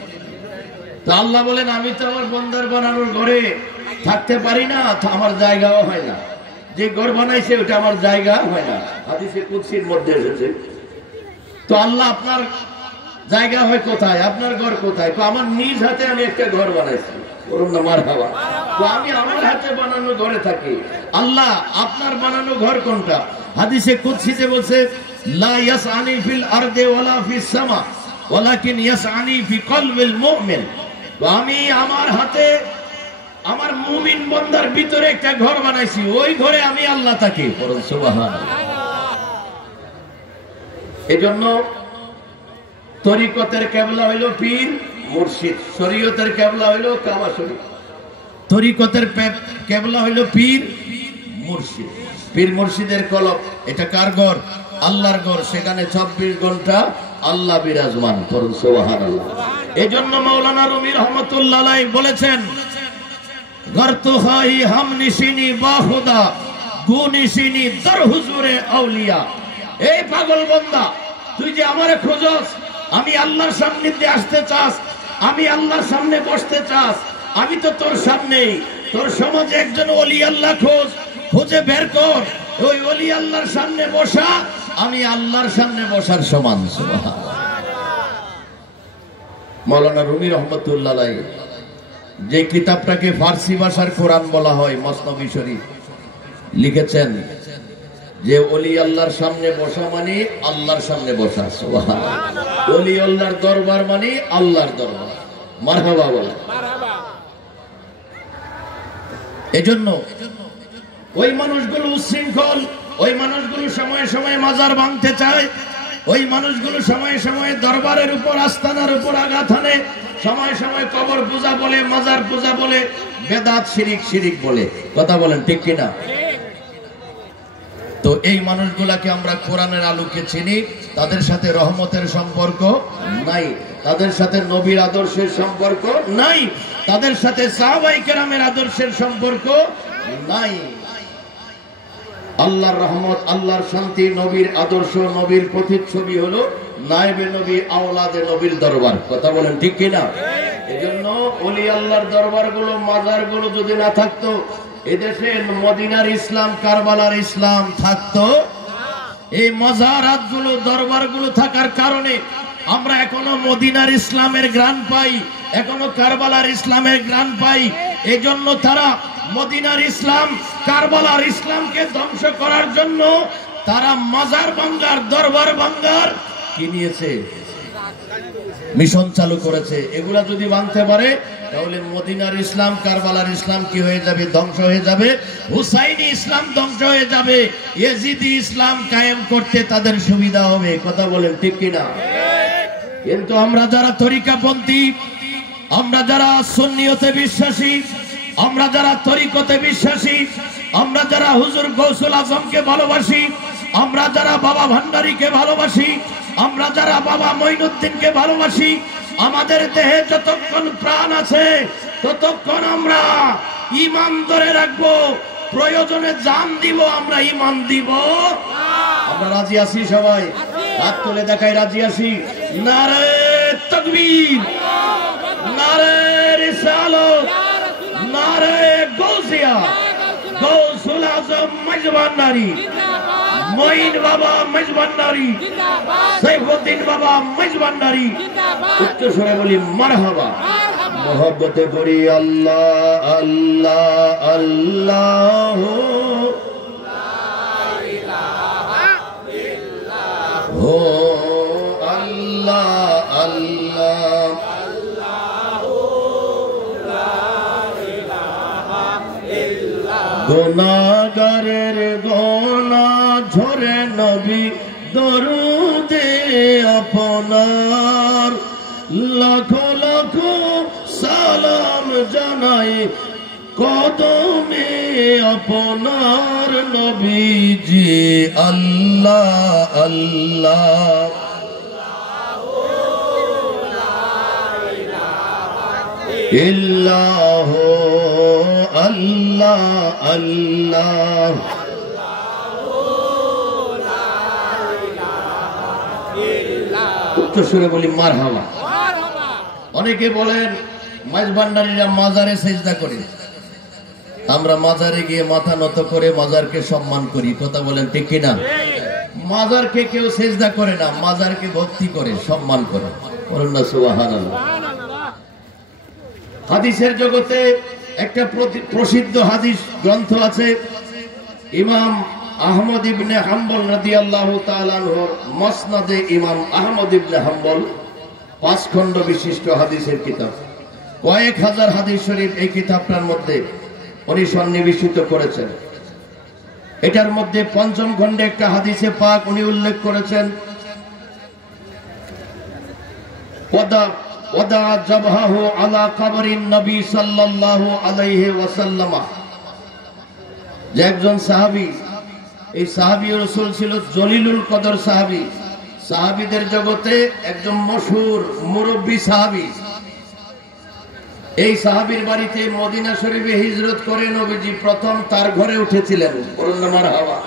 তো আল্লাহ বলেন, আমি তো আমার বন্দার বানানোর ঘরে থাকতে পারি না, আমার জায়গাও হয় না। যে ঘর বানাইছে ওটা আমার জায়গা হয় না, হাদিসে কুদসির মধ্যে এসেছে। তো আল্লাহ আপনার জায়গা হয় কোথায়? আপনার ঘর কোথায়? তো আমার নিজ হাতে আমি একটা ঘর বানাইছি। বলুন না মারহাবা। তো আমি আমার হাতে বানানো ঘরে থাকি। আল্লাহ আপনার বানানো ঘর কোনটা? হাদিসে কুদসিতে বলছে, লা ইয়াসআনি ফিল আরদি ওয়ালা ফিস সামা ওয়ালাকিন ইয়াসআনি ফি কলবিল মুমিন। তো আমি আমার হাতে আমার মুমিন বান্দার ভিতরে একটা ঘর বানাইছি, ওই ঘরে আমি আল্লাহ থাকি। বলুন সুবহানাল্লাহ। এজন্য তরিকতের কিবলা হইল পীর মুর্শিদ, শরীয়তের কিবলা হইল কাবা শরীফ। তরিকতের কিবলা হইল পীর মুর্শিদ। পীর মুর্শিদের কলব, এটা কার ঘর? আল্লাহর ঘর। সেখানে 24 ঘন্টা আল্লাহ বিরাজমান। করুন সুবহানাল্লাহ। এজন্য মাওলানা রুমি রহমাতুল্লাহ আলাইহি বলেছেন, ঘর তো খাই হাম নিশিনি বা খুদা গু নিশিনি দর হুজুরে আউলিয়া। এই পাগল বান্দা, তুই যে আমারে খোঁজস, আমি আল্লাহর সান্নিধ্যে আসতে চাস, আমি আল্লাহর সামনে বসতে চাস, আমি তো তোর সামনেই। তোর সমাজে একজন ওলি আল্লাহ খোঁজ, খুঁজে বের কর। ওই ওলি আল্লাহর সামনে বসা আমি আল্লাহর সামনে বসার সমান। মাওলানা রুমি রহমাতুল্লাহ আলাইহি যে কিতাবটাকে ফার্সি ভাষার কোরআন বলা হয়, মসনবী শরীফ, লিখেছেন যে ওলি আল্লাহর সামনে বসা মানে আল্লাহর সামনে বসা। সুবহানাল্লাহ। ওলি আল্লাহর দরবার মানে আল্লাহর দরবার। মারহাবা বলে। এজন্য ওই মানুষগুলো উচ্ছৃঙ্খল, ওই মানুষগুলো সময়ে সময়ে মাজার ভাঙতে চায়, ওই মানুষগুলো সময়ে সময়ে দরবারের উপর, আস্তানার উপর আঘাত হানে, সময় সময় কবর পূজা বলে, মাজার পূজা বলে, বেদাত শিরিক শিরিক বলে। কথা বলেন ঠিক কিনা? তো এই মানুষগুলাকে আমরা কোরআনের আলোকে চিনি, তাদের সাথে রহমতের সম্পর্ক নাই। তাদের সাথে নবীর আদর্শের সম্পর্ক নাই, তাদের সাথে সাহাবায়ে কেরামের আদর্শের সম্পর্ক নাই। আল্লাহর রহমত, আল্লাহর শান্তি, নবীর আদর্শ, নবীর প্রতিচ্ছবি হলো নায়েবে নবী, আওলাদে নবীর দরবার। কথা বলেন ঠিক কিনা? এজন্য ওলি আল্লাহর দরবারগুলো, মাজারগুলো যদি না থাকতো, এদেশে মদিনার ইসলাম, কারবালার ইসলাম থাকতো। এই মাজারাতগুলো, দরবারগুলো থাকার কারণে আমরা এখনো মদিনার ইসলামের গ্রাণ পাই, এখনো কারবালার ইসলামের গ্রাণ পাই। এজন্য তারা মদিনার ইসলাম, কারবালার ইসলামকে ধ্বংস করার জন্য তারা মাজার ভাঙ্গার, দরবার ভাঙ্গার কি নিয়েছে, মিশন চালু করেছে। এগুলা যদি ভাঙতে পারে তাহলে মদিনার ইসলাম, কারবালার ইসলাম কি হয়ে যাবে, ধ্বংস হয়ে যাবে। হুসাইনি ইসলাম ধ্বংস হয়ে যাবে। ইয়েজিদি ইসলাম কায়েম করতে তাদের সুবিধা হবে। কথা বলেন ঠিক কিনা? কিন্তু আমরা যারা তরিকাপন্থী, আমরা যারা সুন্নিয়তে বিশ্বাসী, আমরা যারা তরিকতে বিশ্বাসী, আমরা যারা হুজুর গৌসুল আজমকে ভালোবাসি, আমরা যারা বাবা ভান্ডারীকে ভালোবাসি, আমরা যারা বাবা মঈনুদ্দিনকে ভালোবাসি, আমাদের দেহে যতক্ষণ প্রাণ আছে ততক্ষণ আমরা ঈমান ধরে রাখবো, প্রয়োজনে জান দিব, আমরা ঈমান দিব। আমরা রাজি আছি? সবাই হাত তুলে দেখাই রাজি আছি। নারে তাকবীর, নারে রিসালাত, নারে গৌসিয়া, গৌসুল আজম মজভান্ডারী, মঈন বাবা মজভান্ডারী, সাইফুদ্দিন বাবা মজভান্ডারী। উচ্চ স্বরে বলি মারহাবা। মোহব্বতে পড়ি আল্লাহ আল্লাহ আল্লাহ, হো আল্লাহ আল্লাহ, গুনাহগারের গোনা ঝরে নবী দরুদে আপনার, লাখ লাখ সালাম জানাই কদমে আপনার নবীজি। আল্লাহ আল্লাহ, ইল্লাহ আল্লাহ আল্লাহ, উচ্চ সুরে বলি মারহাবা। অনেকে বলেন মজভান্ডারীরা মাজারে সেজদা করে, আমরা মাজারে গিয়ে মাথা নত করে মাজারকে সম্মান করি। কথা বলেন ঠিক কিনা? মাজারকে কেউ সেজদা করে না, মাজারকে ভক্তি করে, সম্মান করে। বলুন না সুবহানাল্লাহ। হাদিসের জগতে একটা প্রসিদ্ধ হাদিস গ্রন্থ আছে, ইমাম আহমদ ইবনে হাম্বল রাদিয়াল্লাহু তাআলা আনহুর মুসনাদে ইমাম আহমদ ইবনে হাম্বল 5 খণ্ড বিশিষ্ট হাদিসের কিতাব, কয়েক হাজার হাদিস শরীফ এই কিতাবটার মধ্যে উনি সন্নিবেশিত করেছেন। এটার মধ্যে 5ম খণ্ডে একটা হাদিসে পাক উনি উল্লেখ করেছেন, ওয়াদা জাবহাহু আলা কবরিন নবী সাল্লাল্লাহু আলাইহি ওয়াসাল্লাম। যে একজন সাহাবী, এই সাহাবী রাসূল ছিল জলিলুল কদর সাহাবী, সাহাবীদের জগতে একজন মশহুর মুরব্বী সাহাবী। এই সাহাবীর বাড়িতে মদিনা শরীফে হিজরত করে নবীজি প্রথম তার ঘরে উঠেছিলেন। বলুন না মারহাবা।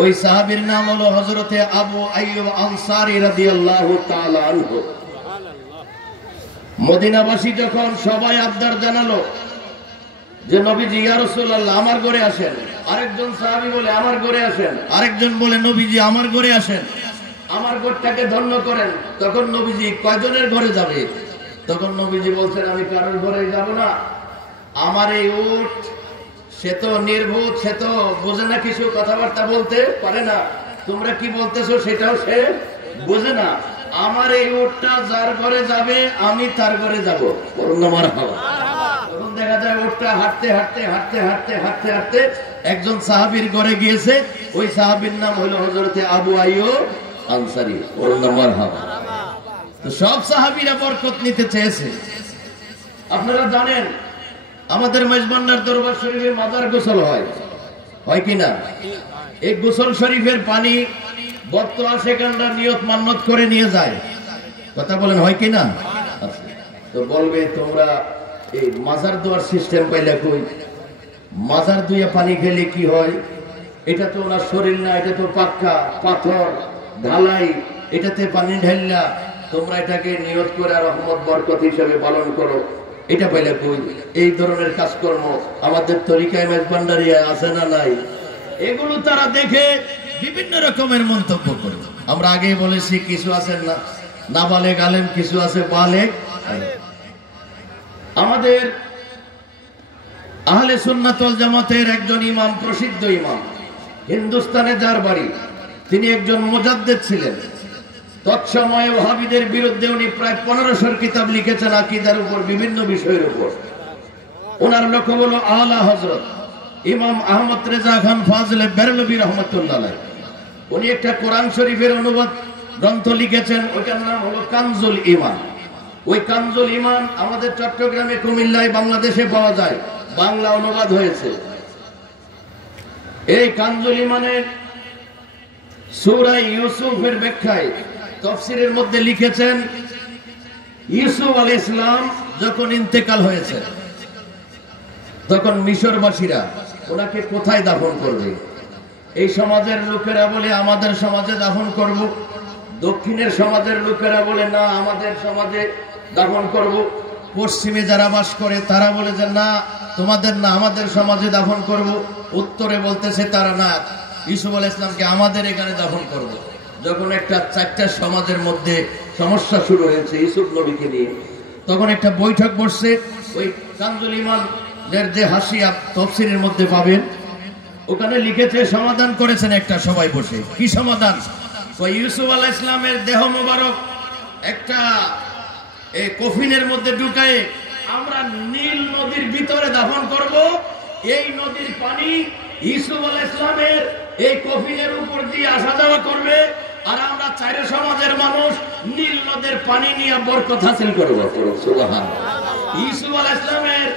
ওই সাহাবীর নাম হলো হযরতে আবু আইয়ুব আনসারী রাদিয়াল্লাহু তাআলা আনহু। মদিনাবাসী যখন সবাই আবদার জানালো যে নবীজি ইয়া রাসূলুল্লাহ আমার ঘরে আসেন, আরেকজন সাহাবী বলে আমার ঘরে আসেন, আরেকজন বলে নবীজি আমার ঘরে আসেন, আমার ঘরটাকে ধন্য করেন। তখন নবীজি কয়জনের ঘরে যাবে? তখন নবীজি বলছেন আমি কারোর ঘরে যাব না, আমার এই উট সে তো নির্বোধ, সে তো বোঝে না, কিছু কথাবার্তা বলতে পারে না, তোমরা কি বলতেছো সেটাও সে বোঝে না। আমার এই উটটা যার ঘরে যাবে আমি তার ঘরে যাব। তখন দেখা যায় উটটা হাঁটতে হাঁটতে হাঁটতে হাঁটতে হাঁটতে হাঁটতে একজন সাহাবীর ঘরে গিয়েছে। ওই সাহাবীর নাম হলো হযরতে আবু আইয়ুব আনসারী। তো সব সাহাবীরা বরকত নিতে চেয়েছে। আপনারা জানেন আমাদের মেজবান্ডার দরবার শরীফে মাজার গোসল হয়, হয় কিনা? এই গোসল শরীফের পানি বর্তমান সেখানরা নিয়ত মান্নত করে নিয়ে যায়। কথা বলেন হয় কি না? তো বলবে তোমরা এই মাজার দোয়ার সিস্টেম পাইলে কই? মাজার দুইয়া পানি খেলে কি হয়? এটা তো ওনার শরীর না, এটা তো পাক্কা পাথর ঢালাই, এটাতে পানি ঢাললা তোমরা এটাকে নিয়ত করে রহমত বরকত হিসেবে পালন করো, এটা পাইলে কই? এই ধরনের কাজকর্ম আমাদের তরিকায় মেজবান্ডারিয়া আছে না নাই? এগুলো তারা দেখে বিভিন্ন রকমের মন্তব্য করে। আমরা আগেই বলেছি কিছু আছে না নাবালেগ আলেম, কিছু আছে বালেগ। আমাদের আহলে সুন্নাত ওয়াল জামাতের একজন ইমাম, প্রসিদ্ধ ইমাম, হিন্দুস্তানে যার বাড়ি, তিনি একজন মুজাদ্দিদ ছিলেন। তৎসময়ে ওহাবীদের বিরুদ্ধে উনি প্রায় 1500 কিতাব লিখেছেন আকীদার উপর, বিভিন্ন বিষয়ের উপর। ওনার লক্ষ্য হলো আলা হযরত ইমাম আহমদ রেজা খান ফাজলে বেরলভী রাহমাতুল্লাহ আলাইহি। উনি একটা কোরআন শরীফের অনুবাদ গ্রন্থ লিখেছেন, ওটার নাম হলো কানজুল ঈমান। ওই কানজুল ঈমান আমাদের চট্টগ্রামে, কুমিল্লায়, বাংলাদেশে পাওয়া যায়, বাংলা অনুবাদ হয়েছে। এই কানজুল ঈমানের সূরা ইউসুফের ব্যাখ্যায় তাফসীরের মধ্যে লিখেছেন, ইউসুফ আলাইহিস সালাম যখন ইন্তেকাল হয়েছে তখন মিশরবাসীরা ওনাকে কোথায় দাফন করবে? এই সমাজের লোকেরা বলে আমাদের সমাজে দাফন করব, দক্ষিণের সমাজের লোকেরা বলে না আমাদের সমাজে দাফন করব, পশ্চিমে যারা বাস করে তারা বলে যে না তোমাদের না আমাদের সমাজে দাফন করব, উত্তরে বলতেছে তারা না ইউসুফ আলাইহিস সালামকে আমাদের এখানে দাফন করব। যখন একটা 4টা সমাজের মধ্যে সমস্যা শুরু হয়েছে ইউসুফ নবীকে নিয়ে, তখন একটা বৈঠক বসছে। ওই কানজুল ঈমানের যে হাসিয়া তাফসীরের মধ্যে পাবেন, ওখানে লিখেছে, সমাধান করেছেন একটা সবাই বসে। কি সমাধান? ওই ইউসুফ আলাইহিস সালামের দেহ মোবারক একটা কফিনের মধ্যে ঢুকায়ে আমরা নীল নদীর ভিতরে দাফন করব। এই নদীর পানি ইউসুফ আলাইহিস সালামের এই কফিনের উপর দিয়ে আসা যাওয়া করবে, আর আমরা 4 সমাজের মানুষ নীল নদের পানি নিয়ে বরকত হাসিল করব। সুবহানাল্লাহ। ইউসুফ আলাইহিস সালামের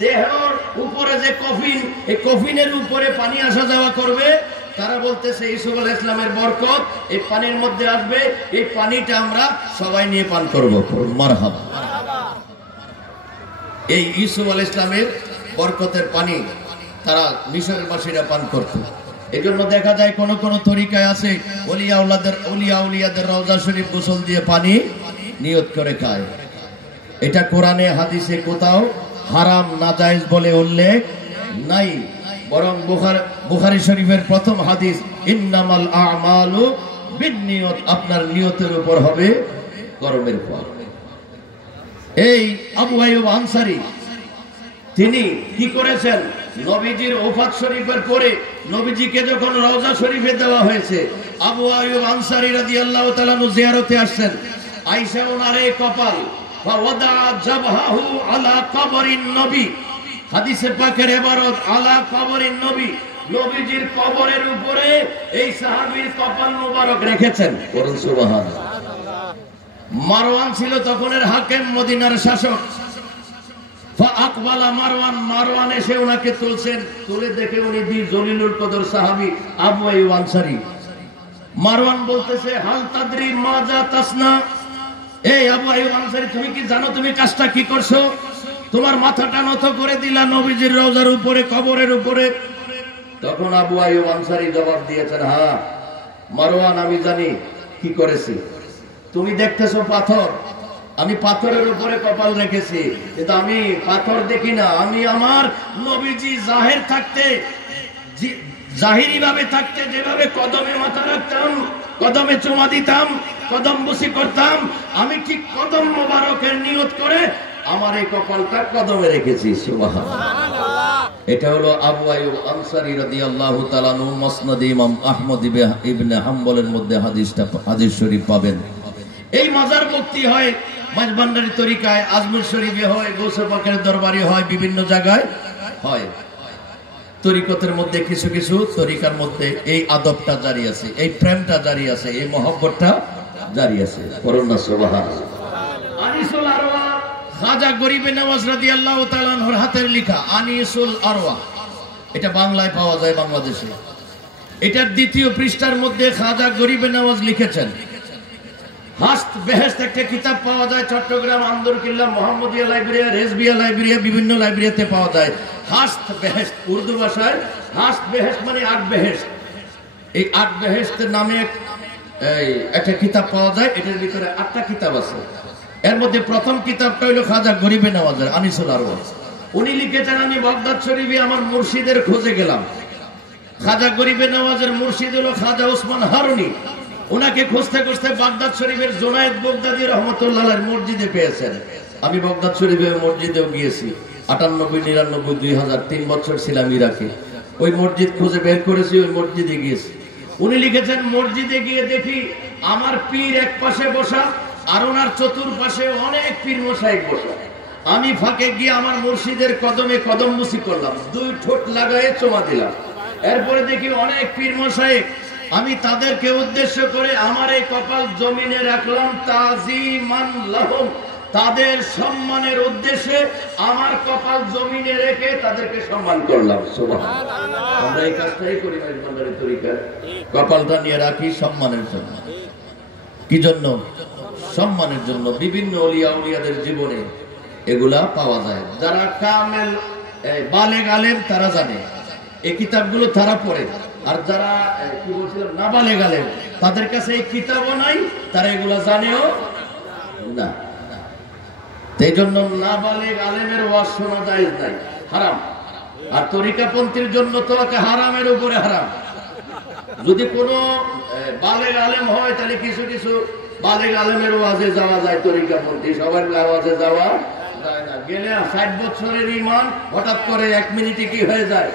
দেহের উপরে যে কফিন, এই কফিনের উপরে পানি আসা যাওয়া করবে। তারা বলতেছে ইউসুফ আলাইহিস সালামের বরকত এই পানির মধ্যে আসবে, এই পানিটা আমরা সবাই নিয়ে পান করব। মারহাবা। এই ইউসুফ আলাইহিস সালামের বরকতের পানি তারা মিশরের বাসীরা পান করত। এজন্য দেখা যায় কোন কোন তরিকায় আছে ওলিয়াউলিয়াদের রওজা শরীফ গোসল দিয়ে পানি নিয়ত করে খায়। এটা কোরআনে হাদিসে কোথাও হারাম নাজায়েজ বলে উল্লেখ নাই, বরং বুখারী শরীফের প্রথম হাদিস, ইন্নামাল আমালু বিন্নিয়ত, আপনার নিয়তের উপর হবে কর্মের ফল। এই আবু আইয়ুব আনসারী তিনি কি করেছেন? নবীজির ওফাত শরীফের পরে নবীজিকে যখন রওজা শরীফে দেওয়া হয়েছে, আবু আইয়ুব আনসারী রাদিয়াল্লাহু তাআলা জিয়ারতে আসছেন। আয়েশা ওনার এই কপাল ফাওয়াদা জাবহাহু আলা কবরিন নবী, হাদিসে পাকের ইবারত আলা কবরিন নবী, নবীজির কবরের উপরে এই সাহাবীর কপাল মোবারক রেখেছেন। বলুন সুবহানাল্লাহ। মারওয়ান ছিল তখনের হাকিম, মদিনার শাসক। ফাআকবালা মারওয়ান, মারওয়ান এসে ওনাকে তুলছেন, তুলে দেখে উনি জলিলুল কদর সাহাবী আবু আইয়ুব আনসারী। মারওয়ান বলতেছে, হাল তাদরি মাজা তাসনা, এই আবু আইয়ুব আনসারী তুমি কি জানো তুমি কাজটা কি করছো? তোমার মাথাটা নত করে দিলা নবীজির রওজার উপরে, কবরের উপরে। তখন আবু আইয়ুব আনসারী জবাব দিয়েছেন, হ্যাঁ মারওয়ান আমি জানি কি করেছি। তুমি দেখতেছো পাথর, আমি পাথরের উপরে কপাল রেখেছি, কিন্তু আমি পাথর দেখি না। আমি আমার নবীজি জাহির থাকতে, জাহিরি ভাবে থাকতে যেভাবে কদমে মাথা রাখতাম, কদমে চুমা দিতাম, কদম বুসি করতাম, আমি ঠিক কদম মোবারকের নিয়ত করে আমার এই কপালটা কদমে রেখেছি। সুবহানাল্লাহ। এটা হলো আবু আইয়ুব আনসারী রাদিয়াল্লাহু তাআলা আনহু, মুসনাদ ইমাম আহমদ ইবনে হাম্বলের মধ্যে হাদিস শরীফ পাবেন। এই মাজার মুক্তি হয় মাঝবান্ডারি তরিকায়, আজমির শরীফে হয়, গৌসে পাকের দরবারে হয়, বিভিন্ন জায়গায় হয়। তরিকতের মধ্যে কিছু কিছু তরিকার মধ্যে এই আদবটা জারি আছে, এই প্রেমটা জারি আছে, এই মহব্বতটা জারি আছে। করুন না সুবহানাল্লাহ। আনিসুল আরওয়া, খাজা গরিবে নওয়াজ রাদিয়াল্লাহু তাআলা আনহুর হাতের লেখা আনিসুল আরওয়া, এটা বাংলায় পাওয়া যায় বাংলাদেশে। এটার দ্বিতীয় পৃষ্ঠার মধ্যে খাজা গরিবে নওয়াজ লিখেছেন, হাস্ত বেহেশত একটা কিতাব পাওয়া যায় চট্টগ্রাম আন্দরকিল্লা মোহাম্মদিয়া লাইব্রেরি, রেজবিয়া লাইব্রেরি, বিভিন্ন লাইব্রেরিতে পাওয়া যায়। হাস্ত বেহেশত উর্দু ভাষায় হাস্ত বেহেশত মানে আট বেহেশত। এই আট বেহেশতের নামে একটা কিতাব পাওয়া যায়। এটার ভিতরে 8টা কিতাব আছে। এর মধ্যে প্রথম কিতাবটা হলো খাজা গরিবে নওয়াজের আনিসুল আরওয়াজ। উনি লিখেছেন, আমি বাগদাদ শরীফে আমার মুর্শিদের খোঁজে গেলাম। খাজা গরিবে নওয়াজের মুর্শিদ হলো খাজা ওসমান হারুনি। ওনাকে খুঁজতে খুঁজতে বাগদাদ শরীফের জোনায়েদ বগদাদী রহমতুল্লাহর মসজিদে পেয়েছেন। আমি বাগদাদ শরীফের মসজিদেও গিয়েছি 98, 99, 2000, 3 বছর ছিলাম ইরাকে। ওই মসজিদ খুঁজে বের করেছি, ওই মসজিদে গিয়েছি। উনি লিখেছেন, মসজিদে গিয়ে দেখি আমার পীর এক পাশে বসা আর ওনার চতুর্পাশে অনেক পীর মশাইক বসা। আমি ফাঁকে গিয়ে আমার মুর্শিদের কদমে কদম মুসি করলাম, 2 ঠোঁট লাগায়ে চুমা দিলাম। এরপরে দেখি অনেক পীর মশাইক, আমি তাদেরকে উদ্দেশ্য করে আমার এই কপাল জমিনে রাখলাম তাজিমান লাহুম, তাদের সম্মানের উদ্দেশ্যে আমার কপাল জমিনে রেখে তাদেরকে সম্মান করলাম। সুবহানাল্লাহ। আমরা এই কাজটাই করি মেজবান্ডারি তরিকার, কপালটা নিয়ে রাখি সম্মানের জন্য। কি জন্য? সম্মানের জন্য। বিভিন্ন ওলিয়া উলিয়াদের জীবনে এগুলা পাওয়া যায়। যারা কামেল বালেগ আলেম তারা জানে, এই কিতাবগুলো তারা পড়ে। আর যারা কি বলছিলাম নাবালেগ আলেম, তাদের কাছে এই কিতাবও নাই, তারা এগুলা জানেও না। এই জন্য নাবালেগ আলেমের ওয়াজ শোনা জায়েজ নাই, হারাম। আর তরিকাপন্থীর জন্য তো হারামের উপরে হারাম। যদি কোনো বালেগ আলেম হয় তাহলে কিছু কিছু বালেগ আলেমের ওয়াজে যাওয়া যায়, তরিকাপন্থী সবার ওয়াজে যাওয়া যায় না। গেলে 60 বছরের ঈমান হঠাৎ করে 1 মিনিটে কি হয়ে যায়?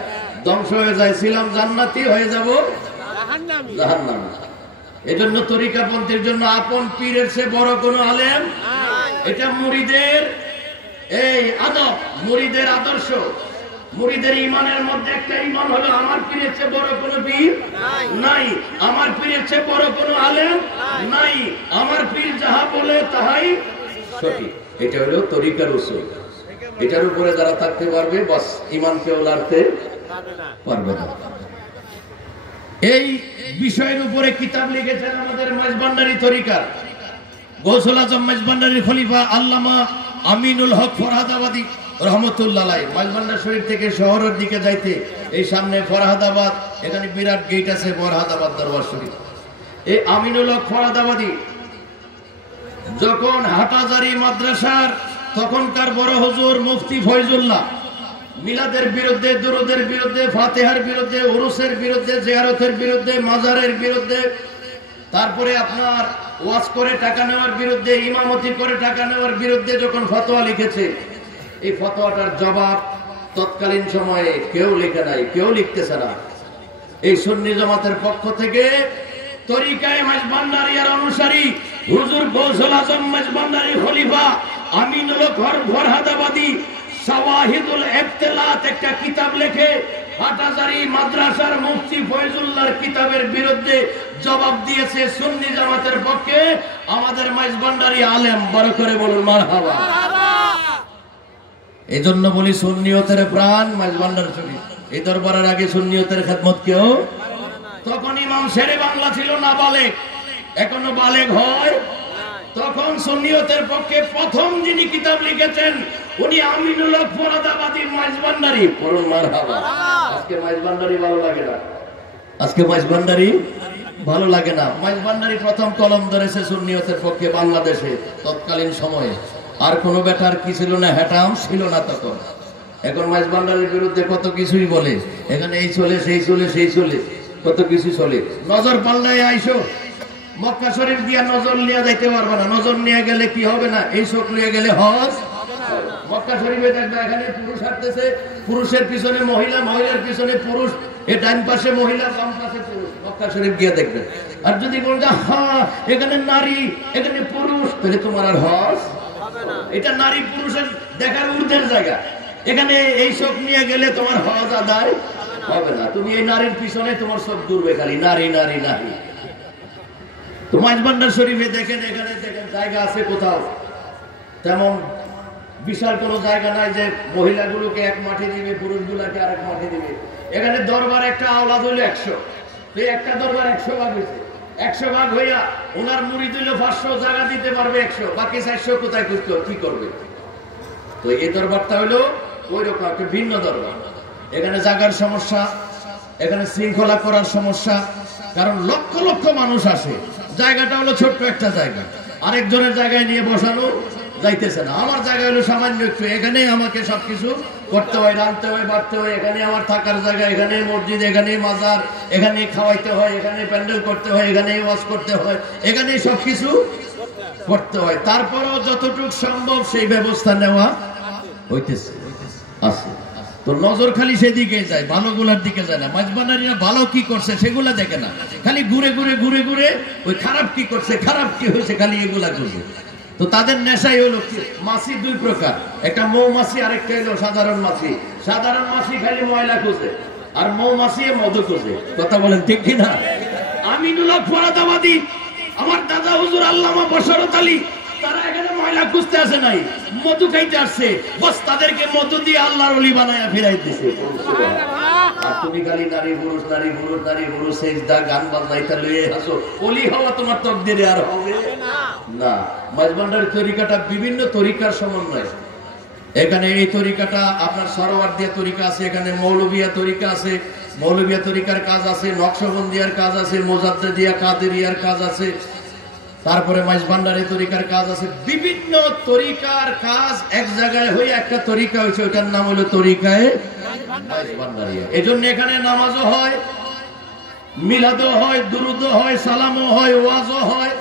ধ্বংস হয়ে যায়। ছিলাম জান্নাতি, হয়ে যাব জাহান্নামী। এজন্য তরিকাপন্থীর জন্য আপন পীরের চেয়ে বড় কোনো আলেম, এটা মুরিদের এই আদব, মুরিদের আদর্শ। মুরিদের ঈমানের মধ্যে একটা ঈমান হলো আমার পীরের চেয়ে বড় কোনো পীর নাই, আমার পীরের চেয়ে বড় কোনো আলেম নাই, আমার পীর যাহা বলে তাহাই সঠিক। এটা হলো তরিকার উসুল। এটার উপরে যারা থাকতে পারবে বাস ঈমানকেও লাড়তে পারবে না। এই বিষয়ের উপরে কিতাব লিখেছেন আমাদের মেজবান্ডারি তরিকার গৌসুল আজম মেজবান্ডারির খলিফা আল্লামা আমিনুল হক ফরহাদাবাদী রহমতুল্লাহ আলাইহি। মেজবান্ডার শরীফ থেকে শহরের দিকে যাইতে এই সামনে ফরহাদাবাদ, এখানে বিরাট গেট আছে ফরহাদাবাদ দরবার শরীফ। এই আমিনুল হক ফরহাদাবাদী যখন হাটাজারি মাদ্রাসার তখনকার বড় হুজুর মুফতি ফয়জুল্লাহ মিলাদের বিরুদ্ধে, দুরুদের বিরুদ্ধে, ফাতিহার বিরুদ্ধে, উরুসের বিরুদ্ধে, জিয়ারতের বিরুদ্ধে, মাজারের বিরুদ্ধে, তারপরে আপনার ওয়াজ করে টাকা নেওয়ার বিরুদ্ধে, ইমামতি করে টাকা নেওয়ার বিরুদ্ধে যখন ফতোয়া লিখেছে, এই ফতোয়াটার জবাব তৎকালীন সময়ে কেউ লিখে নাই, কেউ লিখতেছে না। এই সুন্নি জামাতের পক্ষ থেকে তরিকায়ে মেজবান্ডারিয়ার অনুসারী হুজুর গৌসুল আজম মেজবান্ডারি খলিফা আমিনুল হক ফরহাদাবাদী শাওয়াহিদুল ইফতিলাত একটা কিতাব লিখে হাটাজারি মাদ্রাসার মুফতি ফয়জুল্লাহর কিতাবের বিরুদ্ধে জবাব দিয়েছে সুন্নি জামাতের পক্ষে আমাদের মেজবান্ডারি আলেম। বড় করে বলুন মারহাবা। এজন্য বলি সুন্নিয়তের প্রাণ মেজবান্ডার শরীফ। এই দরবারের আগে সুন্নিয়তের খেদমত কেউ, তখন ইমাম শেরে বাংলা ছিল নাবালেগ, এখনো বালেগ হয়। তখন সুন্নিয়তের পক্ষে প্রথম যিনি কিতাব লিখেছেন উনি আমিনুল হক ফরহাদাবাদী মেজবান্ডারি। পড়ুন মারহাবা। আজকে মেজবান্ডারি ভালো লাগে না, আজকে মেজবান্ডারি ভালো লাগে না। মেজবান্ডারি প্রথম কলম ধরেছে সুন্নিয়তের পক্ষে বাংলাদেশে তৎকালীন সময়ে। আর কোনো ব্যাটার কি ছিল না, হ্যাটাম ছিল না তখন। এখন মেজবান্ডারির বিরুদ্ধে কত কিছুই বলে, এখানে এই চলে সেই চলে সেই চলে, কত কিছু চলে। নজর পাল্লায় আইসো, মক্কা শরীফ দিয়া নজর নিয়ে যাইতে পারবে না। নজর নিয়ে গেলে কি হবে না, এই চোখ নিয়ে গেলে হজ। মক্কা শরীফে দেখবে এখানে পুরুষ হাঁটতেছে, পুরুষের পিছনে মহিলা, মহিলার পিছনে পুরুষ, এই ডান পাশে মহিলা, বাম পাশে পুরুষ। মক্কা শরীফ গিয়ে দেখবে। আর যদি বলতে হ্যাঁ এখানে নারী, এখানে পুরুষ, তাহলে তোমার আর হজ হবে না। এটা নারী পুরুষের দেখার ঊর্ধ্বের জায়গা। এখানে এই চোখ নিয়ে গেলে তোমার হজ আদায় হবে না। তুমি এই নারীর পিছনে তোমার চোখ দূরবে, খালি নারী নারী নারী। তো মেজবান্ডার শরীফে দেখেন, এখানে দেখেন জায়গা আছে কোথাও, তেমন বিশাল কোনো জায়গা নাই যে মহিলাগুলোকে এক মাঠে দিবে, পুরুষগুলোকে আরেক মাঠে দিবে। এখানে দরবার একটা আওলাদ হইলো 100, তো একটা দরবার 100 ভাগ হয়েছে। 100 ভাগ হইয়া ওনার মুড়ি দিল 500, জায়গা দিতে পারবে 100, বাকি 400 কোথায় কি করবে? তো এই দরবারটা হলো ওই রকম একটা ভিন্ন দরবার। এখানে জায়গার সমস্যা, এখানে শৃঙ্খলা করার সমস্যা, কারণ লক্ষ লক্ষ মানুষ আসে। জায়গাটা হলো ছোট্ট একটা জায়গা, আরেকজনের জায়গায় নিয়ে বসানো যাইতেছে না। আমার জায়গা হলো সামান্য একটু, এখানে আমাকে সবকিছু করতে হয়, রাঁধতে হয়, বাড়তে হয়। এখানে আমার থাকার জায়গা, এখানে মসজিদ, এখানে মাজার, এখানে খাওয়াইতে হয়, এখানে প্যান্ডেল করতে হয়, এখানে ওয়াজ করতে হয়, এখানে সবকিছু করতে হয়। তারপরেও যতটুকু সম্ভব সেই ব্যবস্থা নেওয়া হইতেছে আছে। তো নজর খালি সেদিকে যায়, ভালোগুলার দিকে যায় না। মাঝবানারিরা ভালো কি করছে সেগুলা দেখে না, খালি ঘুরে ঘুরে ঘুরে ঘুরে ওই খারাপ কি করছে, খারাপ কি হয়েছে, খালি এগুলা করছে। তো তাদের নেশাই হলো মাছি 2 প্রকার, একটা মৌমাছি, আরেকটা হলো সাধারণ মাছি। সাধারণ মাছি খালি ময়লা খুঁজে, আর মৌমাছি মধু খুঁজে। কথা বলেন ঠিক কিনা? আমিনুল হক ফরাদাবাদী, আমার দাদা হুজুর আল্লামা বশরত আলী, তারা এখানে ময়লা খুঁজতে আসে নাই, মধু খাইতে আসছে। বস তাদেরকে মধু দিয়ে আল্লাহর ওলি বানায়া ফিরাই দিছে। আর তুমি খালি নারী পুরুষ, নারী পুরুষ, নারী পুরুষ, সেজদা, গান বাজনাইতা লইয়ে হাসো। ওলি হওয়া তোমার তকদিরে আর হবে না। মাঝবান্ডারের তরিকাটা বিভিন্ন তরিকার সমন্বয়। এখানে এই তরিকাটা আপনার সরোয়ার দিয়া তরিকা আছে, এখানে মৌলবিয়া তরিকা আছে, মৌলবিয়া তরিকার কাজ আছে, নকশবন্দিয়ার কাজ আছে, মোজাদ্দেদিয়া কাদেরিয়ার কাজ আছে, তারপরে মাইজভান্ডারি তরিকার কাজ আছে। বিভিন্ন তরিকার কাজ এক জায়গায় হয়ে একটা তরিকা হয়েছে, ওটার নাম হলো তরিকায়ে মাইজভান্ডারিয়া। এজন্য এখানে নামাজও হয়, মিলাদও হয়, দুরুদও হয়, সালামও হয়, ওয়াজও হয়,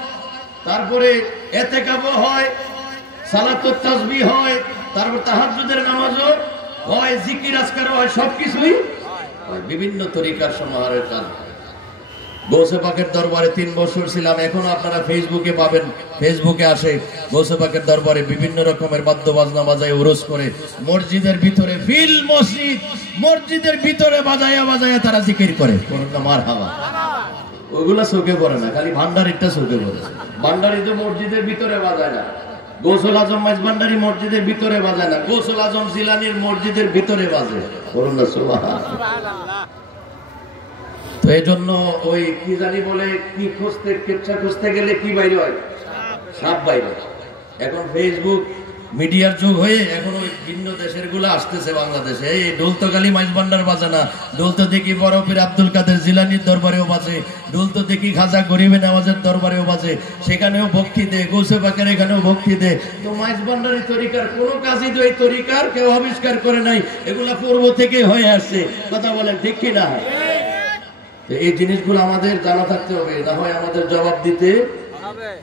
তারপরে এতেকাবও হয়, সালাতুত তাসবিহ হয়, তারপর তাহাজ্জুদের নামাজও হয়, জিকির আজকারও হয়, সবকিছুই হয়। বিভিন্ন তরিকার সমাহারের কাজ। গৌসে পাকের দরবারে 3 বছর ছিলাম। এখনো আপনারা ফেসবুকে পাবেন, ফেসবুকে আসে গৌসে পাকের দরবারে বিভিন্ন রকমের বাদ্য বাজনা বাজায় উরস করে মসজিদের ভিতরে, ফিল মসজিদ, মসজিদের ভিতরে বাজায়া বাজায়া তারা জিকির করে। মারহাবা, ওগুলা চোখে পড়ে না, খালি ভান্ডারিটা চোখে পড়ে। ভান্ডারি তো মসজিদের ভিতরে বাজায় না, গৌসুল আজম মাইজভান্ডারি মসজিদের ভিতরে বাজায় না, গৌসুল আজম জিলানির মসজিদের ভিতরে বাজে। তো এই জন্য ওই কি জানি বলে, কি খুঁজতে, কেচ্ছা খুঁজতে গেলে কি বাইরে হয়, সাপ বাইরে। এখন ফেসবুক মিডিয়ার যুগ হয়ে এখন ওই ভিন্ন দেশের গুলা আসতেছে বাংলাদেশে। এই ঢোল তো খালি মাইজভান্ডার বাজে না, ঢোল তো দেখি বড় পীর আব্দুল কাদের জিলানির দরবারেও বাজে, ঢোল তো দেখি খাজা গরিবে নামাজের দরবারেও বাজে, সেখানেও ভক্তি দেয়, গৌসে পাকের এখানেও ভক্তি দেয়। তো মাইজভান্ডারি তরিকার কোনো কাজই তো এই তরিকার কেউ আবিষ্কার করে নাই, এগুলা পূর্ব থেকে হয়ে আসছে। কথা বলেন ঠিক কিনা? এই জিনিসগুলো আমাদের জানা থাকতে হবে, না হয় আমাদের জবাব দিতে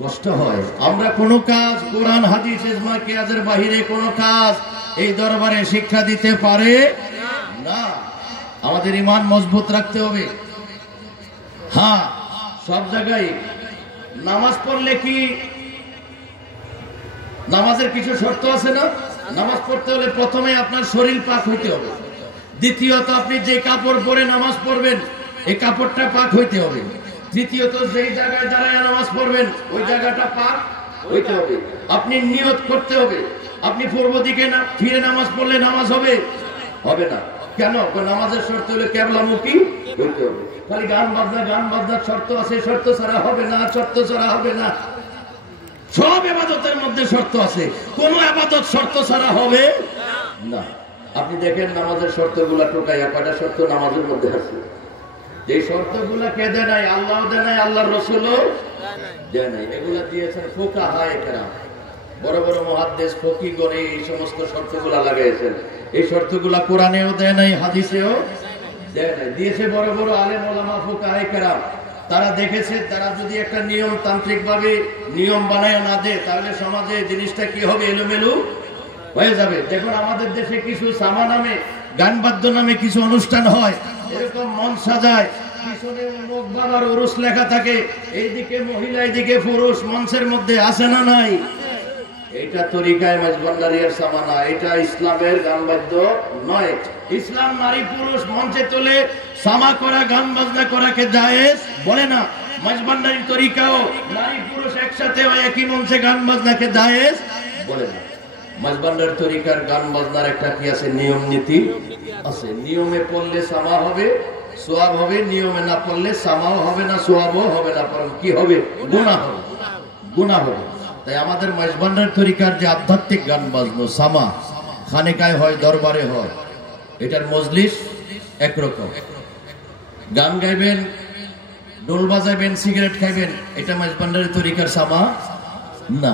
কষ্ট হয়। আমরা কোনো কাজ কোরআন হাদিস ইজমা কিয়াসের বাহিরে কোনো কাজ এই দরবারে শিক্ষা দিতে পারে না। আমাদের ঈমান মজবুত রাখতে হবে। হ্যাঁ, সব জায়গায় নামাজ পড়লে কি নামাজের কিছু শর্ত আছে না? নামাজ পড়তে হলে প্রথমে আপনার শরীর পাক হইতে হবে, দ্বিতীয়ত আপনি যে কাপড় পরে নামাজ পড়বেন এই কাপড়টা পাক হইতে হবে, তৃতীয়ত যেই জায়গায় দাঁড়ায় নামাজ পড়বেন ওই জায়গাটা পাক হইতে হবে। আপনি নিয়ত করতে হবে, আপনি পূর্ব দিকে না ফিরে নামাজ পড়লে নামাজ হবে হবে না। কেন? নামাজের শর্ত হলো কিবলামুখী হইতে হবে। খালি গান বাজনার শর্ত আছে, শর্ত ছাড়া হবে না, শর্ত ছাড়া হবে না। সব ইবাদতের মধ্যে শর্ত আছে, কোন ইবাদত শর্ত ছাড়া হবে না। আপনি দেখেন নামাজের শর্তগুলা টোকাইয়া কয়টা শর্ত নামাজের মধ্যে আছে। যে শর্তগুলা কে দেয় নাই? আল্লাহ দেয় নাই, আল্লাহর রাসূলও দেয় নাই। এগুলা দিয়েছেন ফুকাহায়ে কেরাম, বড় বড় মুহাদ্দিস ফকিহগণ এই সমস্ত শর্তগুলা লাগাইছেন। এই শর্তগুলা কোরআনেও দেয় নাই, হাদিসেও দেয় নাই, দিয়েছে বড় বড় আলেম ওলামা ফুকাহায়ে কেরাম। তারা দেখেছে, তারা যদি একটা নিয়ম তান্ত্রিক ভাবে নিয়ম বানায় না দেয় তাহলে সমাজে জিনিসটা কি হবে? এলোমেলো হয়ে যাবে। দেখুন আমাদের দেশে কিছু সামা নামে, গান বাদ্য নামে কিছু অনুষ্ঠান হয়, এরকম মঞ্চ সাজায়, পিছনে মুখ বাবার উরুস লেখা থাকে, এইদিকে মহিলা এইদিকে পুরুষ, মঞ্চের মধ্যে আছে না নাই? এটা তরিকায় মাইজভান্ডারিয়ার সামানা, এটা ইসলামের গান বাদ্য নয়। ইসলাম নারী পুরুষ মঞ্চে তোলে সামা করা, গান বাজনা করাকে জায়েজ বলে না। মাইজভান্ডারির তরিকাও নারী পুরুষ একসাথে একই মঞ্চে গান বাজনাকে জায়েজ বলে না। মাইজভান্ডার তরিকার গান বাজনার একটা কি আছে? নিয়ম নীতি আছে। নিয়মে পড়লে সামা হবে, সোয়াব হবে, নিয়মে না পড়লে সামাও হবে না, সোয়াবও হবে না, কি হবে? গুনাহ হবে, গুনাহ হবে। তাই আমাদের মেজবান্ডার তরিকার যে আধ্যাত্মিক গান বাজনো সামা খানেকায় হয়, দরবারে হয়, এটার মজলিস একরকম। গান গাইবেন, ডোল বাজাবেন, সিগারেট খাইবেন, এটা মেজবান্ডারের তরিকার সামা না।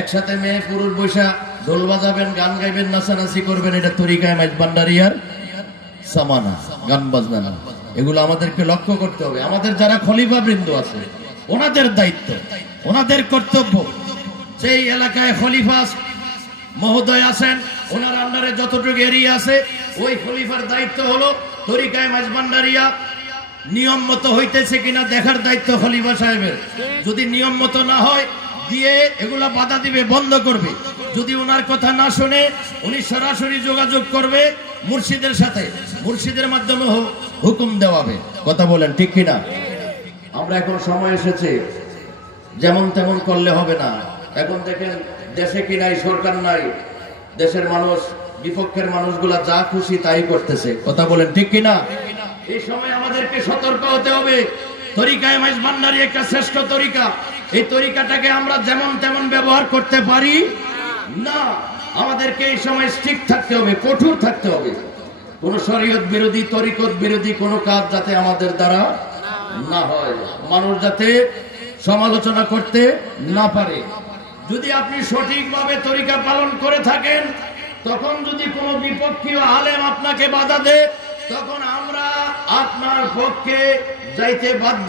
একসাথে মেয়ে পুরুষ বৈশা ঢোল বাজাবেন, গান গাইবেন, নাচানাচি করবেন, এটা তরিকায় মেজবান্ডারিয়ার সামা না, গান বাজনা না। এগুলো আমাদেরকে লক্ষ্য করতে হবে। আমাদের যারা খলিফা বৃন্দ আছে, ওনাদের দায়িত্ব, ওনাদের কর্তব্য, সেই এলাকায় খলিফা মহোদয় আছেন, ওনার আন্ডারে যতটুকু এরিয়া আছে, ওই খলিফার দায়িত্ব হলো তরিকায় মেজবান্ডারিয়া নিয়ম মতো হইতেছে কিনা দেখার দায়িত্ব খলিফা সাহেবের। যদি নিয়ম মতো না হয়, দিয়ে এগুলা বাধা দিবে, বন্ধ করবে। যদি ওনার কথা না শুনে, উনি সরাসরি যোগাযোগ করবে মুর্শিদের সাথে, মুর্শিদের মাধ্যমে হুকুম দেওয়াবে। কথা বলেন ঠিক কিনা? আমরা এখন সময় এসেছে, যেমন তেমন করলে হবে না। এখন দেখেন দেশে কি নাই, সরকার নাই, দেশের মানুষ, বিপক্ষের মানুষগুলা যা খুশি তাই করতেছে। কথা বলেন ঠিক কিনা? এই সময় আমাদেরকে সতর্ক হতে হবে। তরিকায়ে মেজবান্ডারি একটা শ্রেষ্ঠ তরিকা। এই তরিকাটাকে আমরা যেমন তেমন ব্যবহার করতে পারি না। আমাদেরকে এই সময় স্ট্রিক্ট থাকতে হবে, কঠোর থাকতে হবে। কোন শরীয়ত বিরোধী, তরিকত বিরোধী কোন কাজ যাতে আমাদের দ্বারা না হয়, মানুষ যাতে সমালোচনা করতে না পারে। যদি আপনি সঠিকভাবে তরিকা পালন করে থাকেন, তখন যদি কোনো বিপক্ষীয় আলেম আপনাকে বাধা দেয়, তখন আমরা আপনার পক্ষে যাইতে বাধ্য।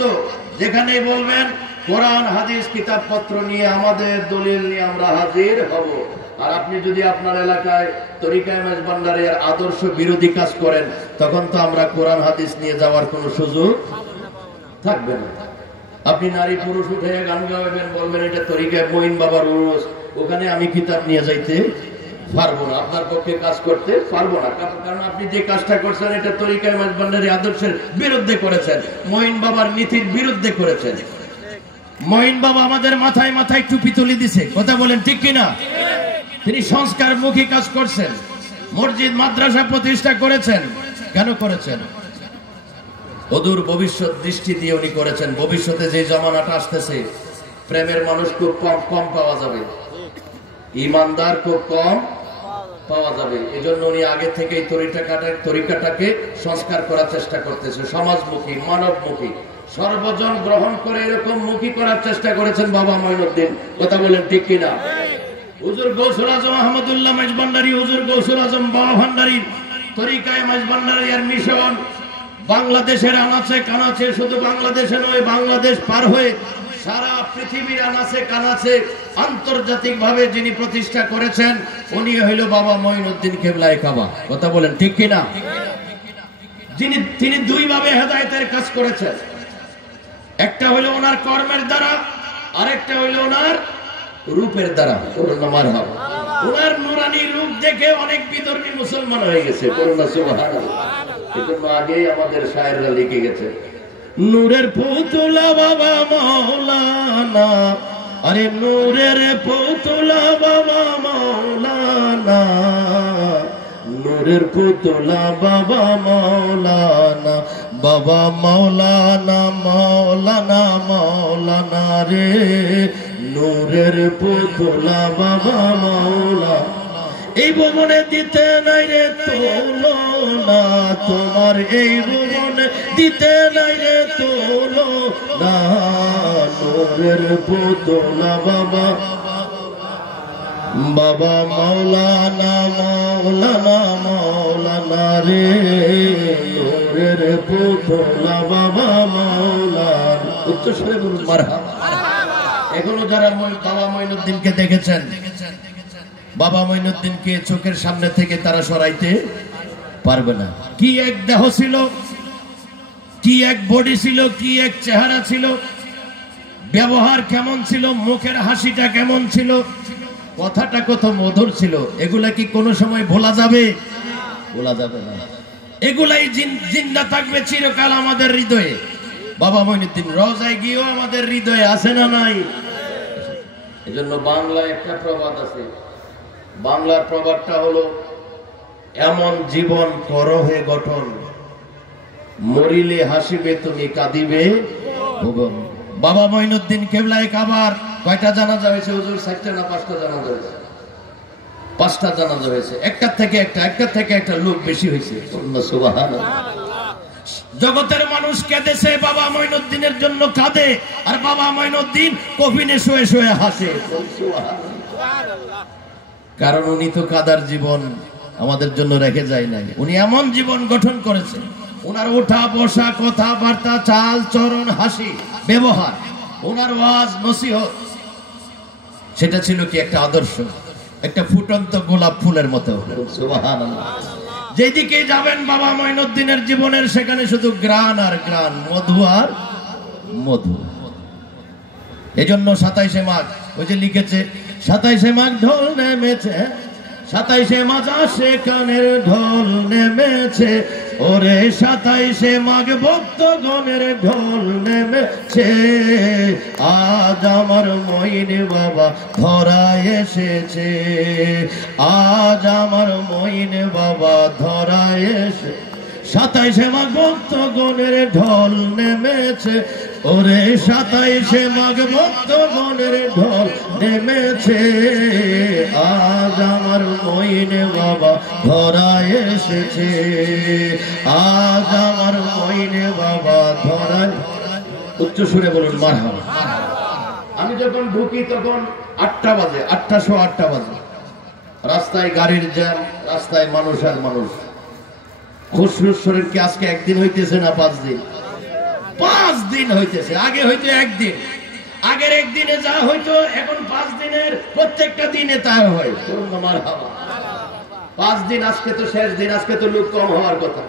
যেখানে বলবেন কোরআন হাদিস কিতাবপত্র নিয়ে, আমাদের দলিল নিয়ে আমরা হাজির হব। আর আপনি যদি আপনার এলাকায় তরিকায়ে মেজবান্ডারিয়ার আদর্শ বিরোধী কাজ করেন, তখন তো আমরা কোরআন হাদিস নিয়ে যাওয়ার কোনো সুযোগ থাকবে না। আপনি নারী পুরুষ উঠে গান গাইবেন, বলবেন এটা তরিকায় মঈন বাবার উরুস, ওখানে আমি কিতাব নিয়ে যাইতে পারবো না, আপনার পক্ষে কাজ করতে পারবো না। কারণ আপনি যে কাজটা করছেন, এটা তরিকায়ে মেজবান্ডারি আদর্শের বিরুদ্ধে করেছেন, মঈন বাবার নীতির বিরুদ্ধে করেছেন। মঈন বাবা আমাদের মাথায় মাথায় টুপি তুলে দিছে। কথা বলেন ঠিক কিনা? তিনি সংস্কারমুখী কাজ করছেন, মসজিদ মাদ্রাসা প্রতিষ্ঠা করেছেন। কেন করেছেন? অদূর ভবিষ্যৎ দৃষ্টি দিয়ে উনি করেছেন। ভবিষ্যতে যে জামানাটা আসতেছে, প্রেমের মানুষ খুব কম পাওয়া যাবে, ইমানদার খুব কম পাওয়া যাবে। এজন্য উনি আগে থেকে তরিকাটাকে সংস্কার করার চেষ্টা করতেছে, সমাজমুখী, মানবমুখী, সর্বজন গ্রহণ করে এরকম মুখী করার চেষ্টা করেছেন বাবা মঈনুদ্দিন। কথা বলেন ঠিক কিনা? হুজুর গৌসুল আজম আহমদুল্লাহ মেজবান্ডারি, হুজুর গৌসুল আজম বাবা ভান্ডারীর তরিকায়ে মেজবান্ডারিয়ার মিশন বাংলাদেশের আনাচে কানাচে, শুধু বাংলাদেশে নয়, বাংলাদেশ পার হয়ে সারা পৃথিবীর আনাচে কানাচে আন্তর্জাতিক ভাবে যিনি প্রতিষ্ঠা করেছেন, উনি হইল বাবা মঈনুদ্দিন কেবলায়ে কাবা। কথা বলেন ঠিক কিনা? তিনি দুই ভাবে হেদায়েতের কাজ করেছেন। একটা হইল ওনার কর্মের দ্বারা, আরেকটা হইল ওনার রূপের দ্বারা। ওনার নুরানি রূপ দেখে অনেক বিধর্মী মুসলমান হয়ে গেছে। আগে আমাদের শায়েররা লিখে গেছে, নূরের পুতুলা বাবা মাওলানা, আরে নূরের পুতুলা বাবা মাওলানা, নূরের পুতুলা বাবা মাওলানা, বাবা মাওলানা, মাওলানা মাওলানা রে, নূরের পুতুলা বাবা মাওলানা। এই ভুবনে দিতে নাই রে তুলনা, তোমার এই ভুবনে দিতে নাই রে তুলনা, নূরের পুতুলা বাবা, বাবা মাওলানা, মাওলানা মাওলানা রে, নূরের পুতুলা বাবা মাওলানা। উচ্চস্বরে বলুন মারহাবা। এখনো যারা বাবা মঈনুদ্দিনকে দেখেছেন, বাবা মঈনুদ্দিনকে চোখের সামনে থেকে তারা সরাইতে পারবে না। কি এক দেহ ছিল, কি এক বডি ছিল, কি এক চেহারা ছিল, ব্যবহার কেমন ছিল, মুখের হাসিটা কেমন ছিল, কথাটা কত মধুর ছিল। এগুলা কি কোনো সময় ভোলা যাবে? ভোলা যাবে না। এগুলাই জিন্দা থাকবে চিরকাল আমাদের হৃদয়ে। বাবা মঈনুদ্দিন রওজায় গিয়েও আমাদের হৃদয়ে আছে না নাই? এজন্য বাংলায় একটা প্রবাদ আছে, বাংলার প্রবাদটা হলো, এমন জীবন করো হে গঠন, মরিলে হাসিবে তুমি কাঁদিবে ভুবন। বাবা মঈনুদ্দিন কেবলায়ে কাবার কয়টা জানাজা হয়েছে হুজুর? 4টা না 5টা জানাজা হয়েছে? 5টা জানাজা হয়েছে। একটার থেকে একটা লোক বেশি হয়েছে। সুবহানাল্লাহ। জগতের মানুষ কেঁদেছে, বাবা মঈনুদ্দিনের জন্য কাঁদে, আর বাবা মঈনুদ্দিন কফিনে শুয়ে শুয়ে হাসে। কারণ উনি তো কাদার জীবন আমাদের জন্য রেখে যায় নাই। উনি এমন জীবন গঠন করেছেন, উনার ওঠা বসা, কথাবার্তা, চাল চরণ, হাসি, ব্যবহার, উনার ওয়াজ নসিহত, সেটা ছিল কি একটা আদর্শ, একটা ফুটন্ত গোলাপ ফুলের মতো। সুবহানাল্লাহ। যেদিকে যাবেন বাবা মঈনুদ্দিনের জীবনের, সেখানে শুধু গ্রান আর গ্রান, মধু আর মধু। এজন্য 27শে মাঘ ওই যে লিখেছে, 27শে মাঘ ঢোল নেমেছে, 27শে মাঘ সেখানের ঢোল নেমেছে, ওরে 27শে মাঘ ভক্তগণের ঢোল নেমেছে, আজ আমার মঈন বাবা ধরায় এসেছে, আজ আমার মঈন বাবা ধরায় এসে। 27শে মাঘ ভক্তগণের ঢোল নেমেছে, ওরে 27শে মাঘ ভক্তগণের ঢোল নেমেছে, আজ আমার মঈন বাবা ধরায় এসেছে, আজ আমার মঈন বাবা ধরায়। উচ্চ সুরে বলুন মারহাবা। আমি যখন ঢুকি তখন 8টা বাজে, 8টা বাজে। রাস্তায় গাড়ির জ্যাম, রাস্তায় মানুষ আর মানুষ। খুশরুর শরীফকে আজকে একদিন হইতেছে না 5 দিন? 5 দিন হইতেছে। আগে হইতো একদিন, আগের একদিনে যা হইতো এখন 5 দিনের প্রত্যেকটা দিনে তা হয়। 5 দিন, আজকে তো শেষ দিন, আজকে তো লোক কম হওয়ার কথা।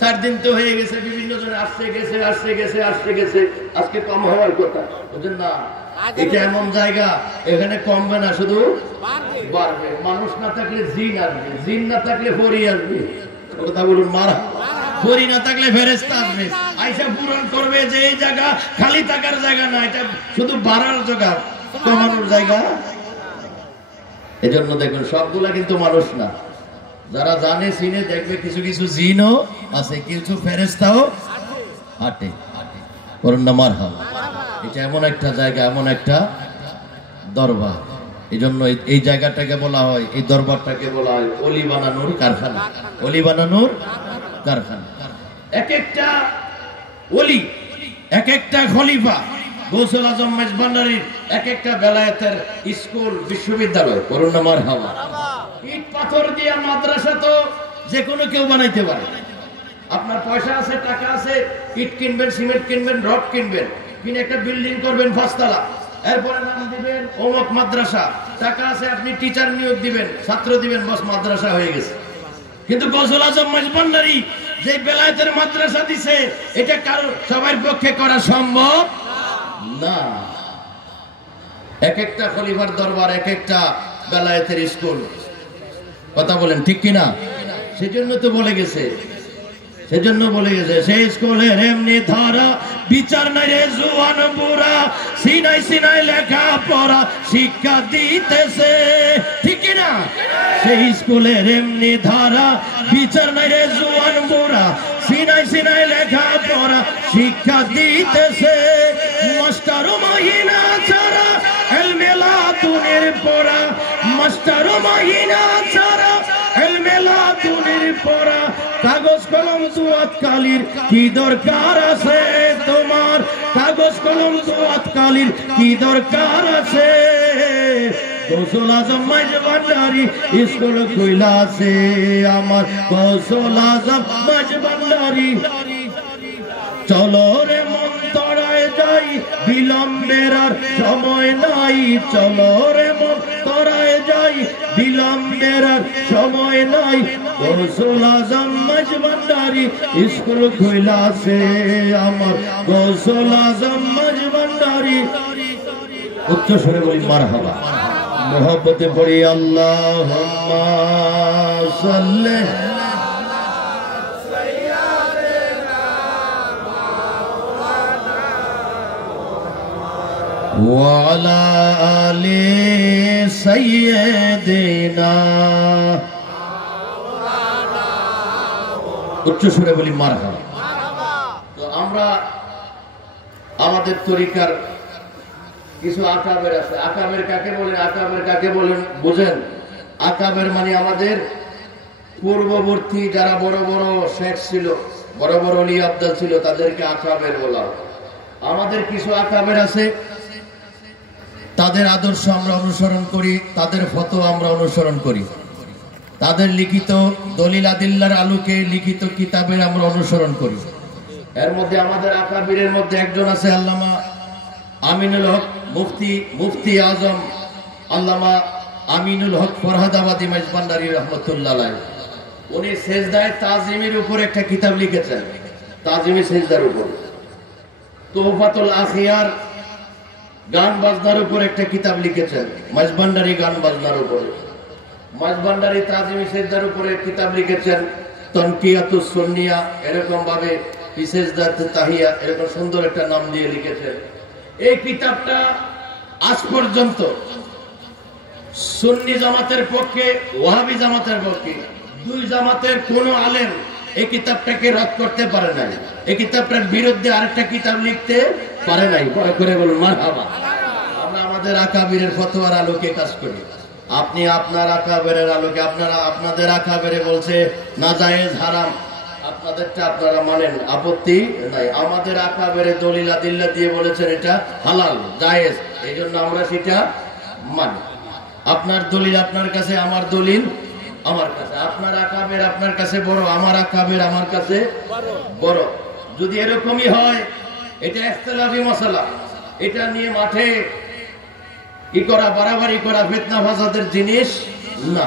4 দিন তো হয়ে গেছে, বিভিন্ন জনে আসছে গেছে, আজকে কম হওয়ার কথা। বুঝলেন না? এটা এমন জায়গা, এখানে কমবে না, শুধু বাড়বে। মানুষ না থাকলে জিন আসবে, জিন না থাকলে পরী আসবে। কথা বলুন মারা। পরী না থাকলে ফেরেশতা আসবে, আইসা পূরণ করবে যে এই জায়গা খালি থাকার জায়গা না, এটা শুধু বাড়ার জায়গা, কমানোর জায়গা। এজন্য দেখুন সবগুলা কিন্তু মানুষ না। যারা জানে চিনে দেখবে কিছু কিছু জিনও আছে, কিছু ফেরেশতাও হাঁটে। করুন না মারহাবা। এটা এমন একটা জায়গা, এমন একটা দরবার। এই জন্য এই জায়গাটাকে বলা হয়, এই দরবারটাকে বলা হয় অলি বানানোর কারখানা। অলি বানানোর কারখানা। এক একটা অলি, এক একটা খলিফা, গৌসুল আজম মেজবান্ডারির এক একটা বেলায়েতের স্কুল, বিশ্ববিদ্যালয়। করুন না মারহাবা। ইট পাথর দিয়ে মাদ্রাসা তো যে কোনো কেউ বানাইতে পারে। আপনার পয়সা আছে, টাকা আছে, ইট কিনবেন, সিমেন্ট কিনবেন, রড কিনবেন, কিনে একটা বিল্ডিং করবেন 5 তলা, এরপরে নাম দিবেন অমুক মাদ্রাসা। টাকা আছে, আপনি টিচার নিয়োগ দিবেন, ছাত্র দিবেন, বস মাদ্রাসা হয়ে গেছে। কিন্তু গৌসুল আজম মেজবান্ডারি যে বেলায়েতের মাদ্রাসা দিছে, এটা কারো সবার পক্ষে করা সম্ভব না। এক একটা খলিফার দরবার, এক একটা বেলায়েতের স্কুল। কথা বলেন ঠিক কিনা? সেজন্য তো বলে গেছে, সেই স্কুলের এমনি ধারা, বিচার নাই রে জুয়ান বুড়া, সিনাই সিনাই লেখা পড়া শিক্ষা দিতেছে। ঠিক কিনা? সেই স্কুলের এমনি ধারা, বিচার নাই রে জুয়ান বুড়া, সিনাই সিনাই লেখা পড়া শিক্ষা দিতেছে। মাস্টার মহিনা ছাড়া এলমেলা তুনির পড়া, মাস্টার মহিনা ছাড়া এলমেলা তুনির পড়া। কাগজ কলম দুয়াত কালির কি দরকার আছে তোমার, কাগজ কলম দুয়াত কালির কি দরকার আছে। গৌসুল আজম মেজবান্ডারি স্কুল খুইলা আছে আমার, গৌসুল আজম মেজবান্ডারি। চলো রে মন তরায় যাই, বিলম্বের আর সময় নাই, চলো রে মন তরায় যাই, বিলম্বের আর সময় নাই। গৌসুল আজম মেজবান্ডারি স্কুল খুইলা আছে আমার, গৌসুল আজম মেজবান্ডারি। উচ্চ স্বরে বলি মারহাবা। মোহব্বতে পড়ি আল্লাহুম্মা সাল্লি ওয়ালা আলি সাইয়্যিদিনা। উচ্চ সুরে বলি মারহাবা। আমরা আমাদের তরিকার কিছু আকাবের আছে। আকাবের কাকে বলেন? আকাবের কাকে বলেন বুঝেন? আকাবের মানে আমাদের পূর্ববর্তী যারা বড় বড় শেখ ছিল, বড় বড় ওলি আব্দাল ছিল, তাদেরকে আকাবের বলা হয়। আমাদের কিছু আকাবের আছে, তাদের আদর্শ আমরা অনুসরণ করি, তাদের ফতোয়া আমরা অনুসরণ করি, তাদের লিখিত দলিল আদিল্লার আলোকে লিখিত কিতাবের আমরা অনুসরণ করি। এর মধ্যে আমাদের আকাবিরের মধ্যে একজন আছে আল্লামা আমিনুল হক মুফতি আজম আল্লামা আমিনুল হক ফরহাদাবাদী মাইজভান্ডারী রহমতুল্লাহ আলাইহি। উনি সেজদায়ে তাজিমের উপর একটা কিতাব লিখেছেন, তাজিমে সেজদার উপর। তোহফাতুল আখিয়ার গান বাজনার উপর একটা কিতাব লিখেছেন, মাইজভান্ডারী গান বাজনার উপরে। মাইজভান্ডারী তাজিমে সেজদার উপরে কিতাব লিখেছেন তনকিয়াতুস সুন্নিয়া, এরকম ভাবে সেজদাত তাহিয়া, এরকম সুন্দর একটা নাম দিয়ে লিখেছেন। এই কিতাবটা আজ পর্যন্ত সুন্নি জামাতের পক্ষে, ওয়াহাবি জামাতের পক্ষে, দুই জামাতের কোন আলেম এই কিতাবটাকে রদ করতে পারে নাই। এই কিতাবটার বিরুদ্ধে আরেকটা কিতাব লিখতে পারে নাই। পরে করে বলুন মারহাবা। আমরা আমাদের আকাবিরের ফতোয়ার আলোকে কাজ করি। আপনি আপনার আকাবেরের আলোকে, আপনারা আপনাদের আকাবেরে বলছে নাজায়েজ হারাম, আপনাদেরটা আপনারা মানেন, আপত্তি নাই। আমাদের আকাবেরে দলিল আদিল্লা দিয়ে বলেছেন এটা হালাল জায়েজ, এই জন্য আমরা সেটা মানি। আপনার দলিল আপনার কাছে, আমার দলিল আমার কাছে। আপনার আকাবের আপনার কাছে বড়, আমার আকাবের আমার কাছে বড়। যদি এরকমই হয়, এটা ইখতিলাফি মাসালা, এটা নিয়ে মাঠে কি করা, বাড়াবাড়ি করা ফিতনা ফাসাদের জিনিস না।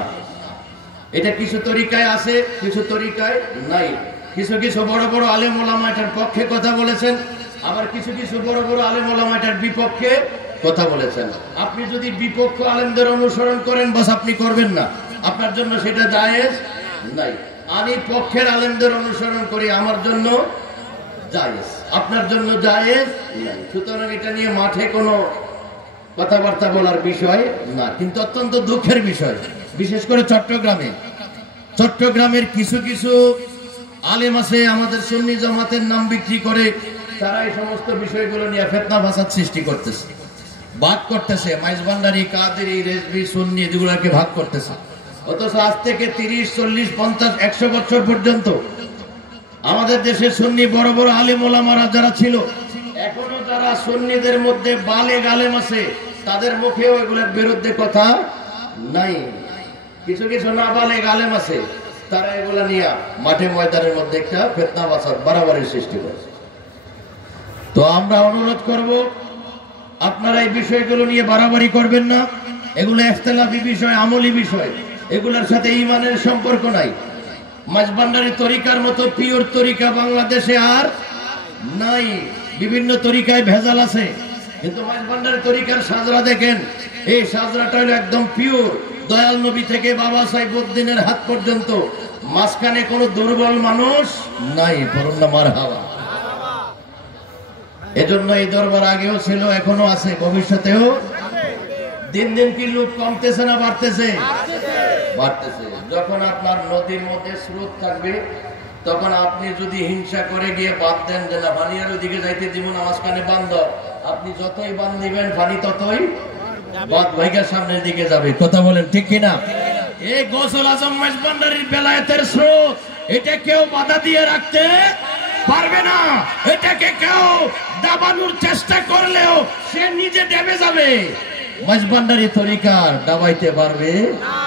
এটা কিছু তরিকায় আছে, কিছু তরিকায় নাই। কিছু কিছু বড় বড় আলেম ওলামা এটার পক্ষে কথা বলেছেন, আবার কিছু কিছু বড় বড় আলেম ওলামা এটার বিপক্ষে কথা বলেছেন। আপনি যদি বিপক্ষ আলেমদের অনুসরণ করেন, বাস আপনি করবেন না, আপনার জন্য সেটা জায়েজ নাই। আমি পক্ষের আলেমদের অনুসরণ করি, আমার জন্য জায়েজ, আপনার জন্য জায়েজ নাই। সুতরাং এটা নিয়ে মাঠে কোনো কথাবার্তা বলার বিষয় না। কিন্তু অত্যন্ত দুঃখের বিষয়, বিশেষ করে চট্টগ্রামের কিছু কিছু আলেম আছে আমাদের সুন্নি জামাতের নাম বিক্রি করে, তারা এই সমস্ত বিষয়গুলো নিয়ে ফিতনা ফাসাদ সৃষ্টি করতেছে, ভাগ করতেছে। মাইজভান্ডারী, কাদেরী, রেজভী, সুন্নি এগুলোকে ভাগ করতেছে। অথচ আজ থেকে 30, 40, 50, 100 বছর পর্যন্ত আমাদের দেশের সুন্নি বড় বড় আলেম ওলামারা যারা ছিল, এখনো যারা সুন্নিদের মধ্যে বালেগ আলেম আছে, তাদের মুখেও এগুলোর বিরুদ্ধে কথা নাই। কিছু কিছু না বালেগ আলেম আছে, তারা এগুলা নিয়ে মাঠে ময়দানের মধ্যে একটা ফিতনা ফাসাদ বাড়াবাড়ির সৃষ্টি করে। তো আমরা অনুরোধ করব, আপনারা এই বিষয়গুলো নিয়ে বাড়াবাড়ি করবেন না। এগুলো ইখতিলাফি বিষয়, আমলি বিষয়, এগুলোর সাথে ঈমানের সম্পর্ক নাই। মাইজভান্ডারী তরিকার মতো পিওর তরিকা বাংলাদেশে আর নাই। বিভিন্ন তরিকায় ভেজাল আছে, কিন্তু মাইজভান্ডারী তরিকার সাজরা দেখেন, এই সাজরাটা হলো একদম পিওর। দয়াল নবী থেকে বাবা সাইফুদ্দিনের হাত পর্যন্ত মাঝখানে কোনো দুর্বল মানুষ নাই। বলুন না মারহাবা। এজন্য এই দরবার আগেও ছিল, এখনো আছে, ভবিষ্যতেও। দিন দিন কি লোক কমতেছে না বাড়তেছে? বাড়তেছে। যখন আপনার নদীর মধ্যে স্রোত থাকবে, তখন আপনি যদি হিংসা করে গিয়ে বাঁধ দেন যে না পানির ওইদিকে যাইতে দিব না, মাঝখানে বাঁধ, আপনি যতই বাঁধ দিবেন পানি ততই বাঁধ ভাইগার সামনের দিকে যাবে। কথা বলেন ঠিক কিনা? এই গৌসুল আজম মাইজভান্ডারীর বেলায়েতের স্রোত, এটা কেউ বাধা দিয়ে রাখতে পারবে না। এটাকে কেউ দাবানোর চেষ্টা করলেও সে নিজে ডেবে যাবে। মাইজভান্ডারী তরিকা দাবাইতে পারবে না,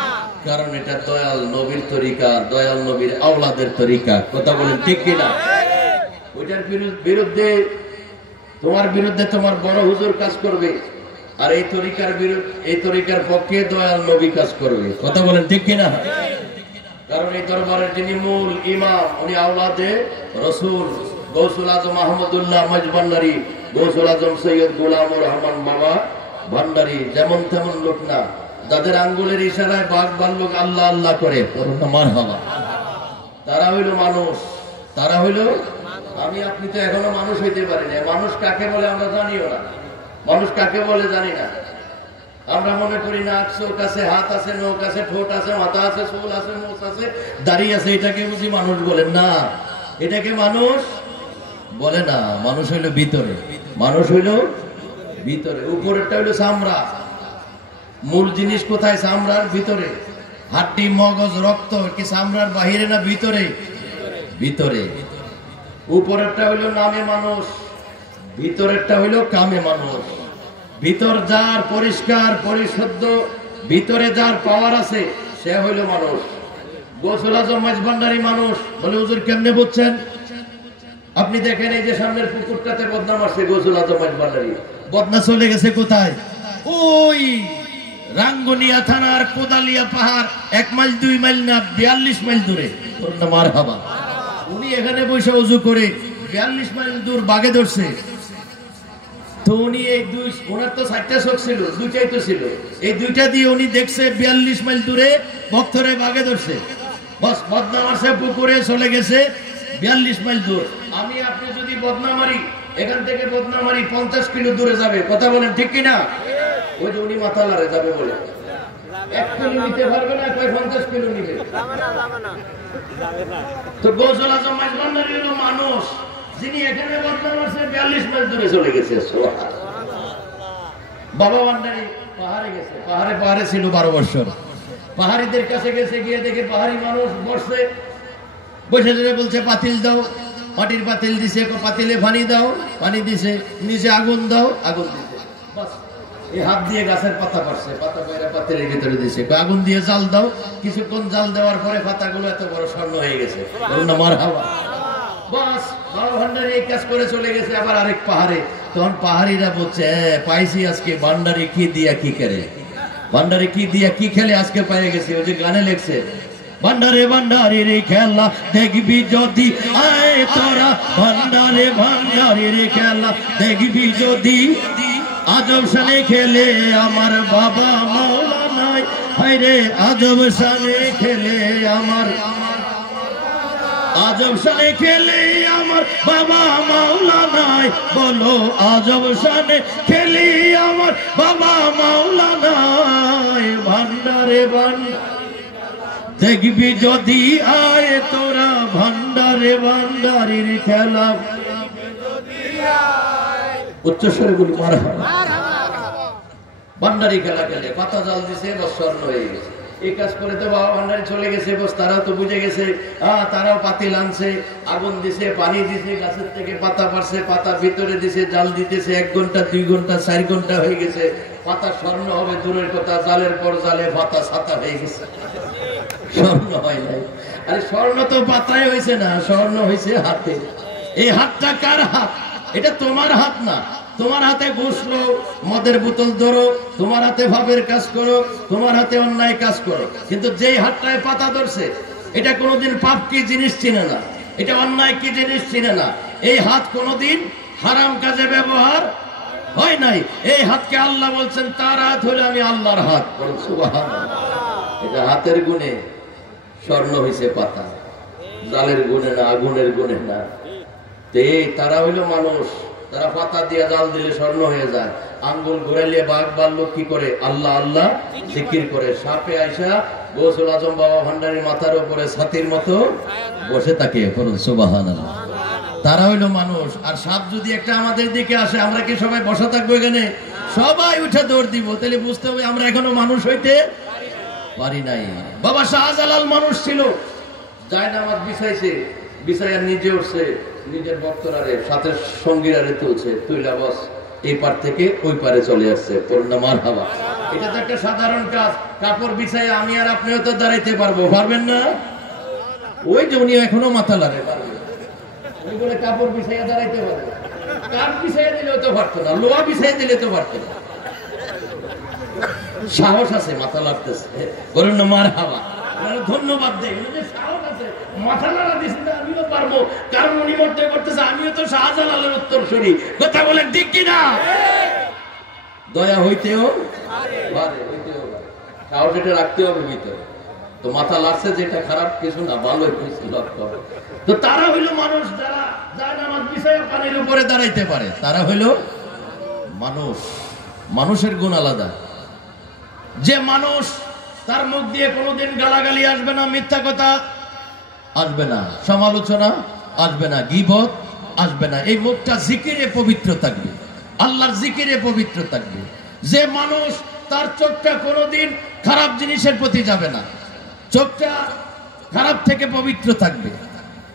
কারণ এটা দয়াল নবীর তরিকা, দয়াল নবীর আওলাদের তরিকা। কথা বলেন ঠিক কিনা? ওইটার বিরুদ্ধে, তোমার বিরুদ্ধে তোমার বড় হুজুর কাজ করবে, আর এই তরিকার বিরুদ্ধে, এই তরিকার পক্ষে দয়াল নবী কাজ করবে। কথা বলেন ঠিক কিনা? কারণ এই দরবারের যিনি মূল ইমাম, উনি আওলাদে রাসূল গৌসুল আজম আহমদুল্লাহ মাইজভান্ডারী, গৌসুল আজম সৈয়দ গোলামুর রহমান বাবা ভান্ডারী। যেমন তেমন লোক না, যাদের আঙ্গুলের ইশারায় বাঘ ভাল্লুক আল্লাহ আল্লাহ করে, মারহাবা। তারা হইল মানুষ, তারা হইল আমি আপনি তো এখনো মানুষ হইতে পারি না। মানুষ কাকে বলে আমরা জানিও না, মানুষ কাকে বলে জানি না। আমরা মনে করি নাক চোখ আছে, হাত আছে, নখ আছে, ঠোঁট আছে, মাথা আছে, চুল আছে, মুখ আছে, দাড়ি আছে, এটাকে বুঝি মানুষ বলেন না। এটাকে মানুষ বলে না, মানুষ হইল ভিতরে, মানুষ হইল ভিতরে। উপরেরটা হইল চামড়া, মূল জিনিস কোথায়? চামড়ার ভিতরে। হাড্ডি মগজ রক্ত কি চামড়ার বাহিরে না ভিতরে? ভিতরে। উপরেরটা হইল নামে মানুষ, ভিতরেরটা হইল কামে মানুষ। ভিতর যার পরিষ্কার পরিশুদ্ধ, ভিতরে যার পাওয়ার আছে, সে হইল মানুষ। গৌসুল আজম মাঝভান্ডারী মানুষ। বলে হুজুর কেমনে বুঝছেন? আপনি দেখেন এই যে সামনের পুকুরটাতে বদনা মারছে গৌসুল আজম মাঝভান্ডারী। বদনা চলে গেছে কোথায়? ওই রাঙ্গুনিয়া থানার কোদালিয়া পাহাড় 1 মাইল 2 মাইল না 42 মাইল দূরে। মারহাবা। উনি এখানে বসে ওযু করে 42 মাইল দূর বাগে ধরছে। তো উনি এই ওনার তো 4টা চোখ ছিল, 2টাই তো ছিল, এই 2টা দিয়ে উনি দেখছে 42 মাইল দূরে ভক্তরে বাগে ধরছে। বস বদনা মারছে, পুকুরে চলে গেছে 42 মাইল দূর। আমি আপনি যদি বদনা মারি, এখান থেকে বদনা মারি 50 কিলো দূরে যাবে। কথা বলেন ঠিক কিনা? ওই যে উনি মাথা লড়ে যাবে বলে 1 কিলো নিতে পারবে না, কয় 50 কিলো নিবে। তো গৌসুল আজম মাঝভান্ডারী হলো মানুষ, যিনি এখানে বদনা মারছে 42 মাইল দূরে চলে গেছে। বাবা ভান্ডারী পাহাড়ে গেছে, পাহাড়ে ছিল 12 বছর। পাহাড়িদের কাছে গেছে, গিয়ে দেখে পাহাড়ি মানুষ বসে বসে বলছে পাতিল দাও। মাটির পাতিল দিছে, পাতিলে পানি দাও, পানি দিছে। নিচে আগুন দাও, আগুন দিছে। বাস এই হাত দিয়ে গাছের পাতা পারছে, পাতা পয়রা পাতিলের ভিতরে দিছে। আগুন দিয়ে জাল দাও। কিছুক্ষণ জাল দেওয়ার পরে পাতাগুলো এত বড় স্বর্ণ হয়ে গেছে। মারহাবা। বাস বাবা ভান্ডারী এই কাজ করে চলে গেছে আবার আরেক পাহাড়ে। তখন পাহাড়িরা বলছে পাইছি আজকে ভান্ডারী কি দিয়া কি করে, ভান্ডারী কি দিয়া কি খেলে আজকে পেয়ে গেছে। ওই যে গানে লেখছে, ভান্ডারে ভান্ডারীর খেলা দেখবি যদি আয় তোরা, ভান্ডারে ভান্ডারীর খেলা দেখবি যদি। আজব শানে খেলে আমার বাবা মাওলা নাই, হায়রে আজব শানে খেলে আমার, আজব শানে খেলে আমার বাবা মাওলা নাই। বলো আজব শানে খেলে আমার বাবা মাওলা নাই। ভান্ডারে ভান্ডার দেখবি যদি আয় তোরা, ভান্ডারে ভান্ডারীর খেলা। উচ্চস্বরে বলি মারহাবা। ভান্ডারী খেলা খেলে পাতা জাল দিছে, বস স্বর্ণ হয়ে গেছে। এই কাজ করে তো বাবা ভান্ডারী চলে গেছে। বস তারাও তো বুঝে গেছে, তারাও পাতিল আনছে, আগুন দিছে, পানি দিছে, গাছের থেকে পাতা পারছে, পাতা ভিতরে দিছে, জাল দিতেছে। 1 ঘন্টা 2 ঘন্টা 4 ঘন্টা হয়ে গেছে। পাতা স্বর্ণ হবে দূরের কথা, জালের পর জালে পাতা ছাতা হয়ে গেছে, স্বর্ণ হয় নাই। আরে স্বর্ণ তো পাতায় হয়েছে না, স্বর্ণ হয়েছে হাতে। এই হাতটা কার হাত? এটা তোমার হাত না। তোমার হাতে ঘুষলো, মদের বোতল ধরো, তোমার হাতে ভাবের কাজ করো, তোমার হাতে অন্যায় কাজ করো, কিন্তু যেই হাতটায় পাতা ধরছে এটা কোনোদিন পাপ কি জিনিস চিনে না, এটা অন্যায় কি জিনিস চিনে না। এই হাত কোনোদিন হারাম কাজে ব্যবহার হয় নাই। এই হাতকে আল্লাহ বলছেন তার হাত হলো আমি আল্লাহর হাত। সুবহানাল্লাহ। এটা হাতের গুণে স্বর্ণ হয়েছে পাতা, জালের গুণে না, আগুনের গুণে না। তারা হইলো মানুষ, তারা পাতা দিয়ে জাল দিলে স্বর্ণ হয়ে যায়। আঙ্গুল ঘুরাইলে বাঘ ভাল্লুক কি করে? আল্লাহ আল্লাহ জিকির করে। সাপে আইসা গৌসুল আজম বাবা ভান্ডারীর মাথার উপরে ছাতির মতো বসে থাকে। সুবহানাল্লাহ। তারা হইলো মানুষ। আর সাপ যদি একটা আমাদের দিকে আসে, আমরা কি সবাই বসা থাকবো এখানে? সবাই উঠে দৌড় দিব। তাহলে বুঝতে হবে আমরা এখনো মানুষ হইতে পারি নাই। বাবা শাহজালাল মানুষ ছিল, জায়নামাজ বিছাইছে, বিছাইয়া নিজে উঠছে, নিজের ভক্তরারে সাথে সঙ্গীরারে তুলছে, তুইলা বস এই পার থেকে ওই পারে চলে আসছে। মারহাবা। এটা তো একটা সাধারণ কাজ। কাপড় বিছাইয়া আমি আর আপনিও তো দাঁড়াইতে পারবো, পারবেন না? ওই যে উনি এখনো মাথা লাড়ে পারবে, ওই বলে কাপড় বিছাইয়া দাঁড়াইতে পারবে। কাঠ বিছাইয়া দিলেও তো পারতো না, লোহা বিছাইয়া দিলে তো পারতো না। সাহস আছে, মাথা লাড়তেছে। বলুন না মারহাবা। ধন্যবাদ দেয়, সাহস আছে, মাথা নাড়া দিচ্ছে না, আমিও পারবো। কারণ উনি মধ্যে করতেছে আমিও তো শাহজালালের উত্তরসূরি। কথা বলেন ঠিক কিনা? দয়া হইতেও পারে, সাহস এটা রাখতে হবে ভিতরে। তো মাথা লাগছে যেটা খারাপ কিছু না, ভালো কিছু লক্ষ্য। তো তারা হইলো মানুষ, যারা জায়নামাজ বিছাইয়া পানির উপরে দাঁড়াইতে পারে, তারা হইলো মানুষ। মানুষের গুণ আলাদা। যে মানুষ তার মুখ দিয়ে কোনোদিন গালাগালি আসবে না, মিথ্যা কথা আসবে না, সমালোচনা আসবে না, গীবত আসবে না। এই মুখটা জিকিরে পবিত্র থাকবে, আল্লাহর জিকিরে পবিত্র থাকবে। যে মানুষ তার চোখটা কোনোদিন খারাপ জিনিসের প্রতি যাবে না, চোখটা খারাপ থেকে পবিত্র থাকবে।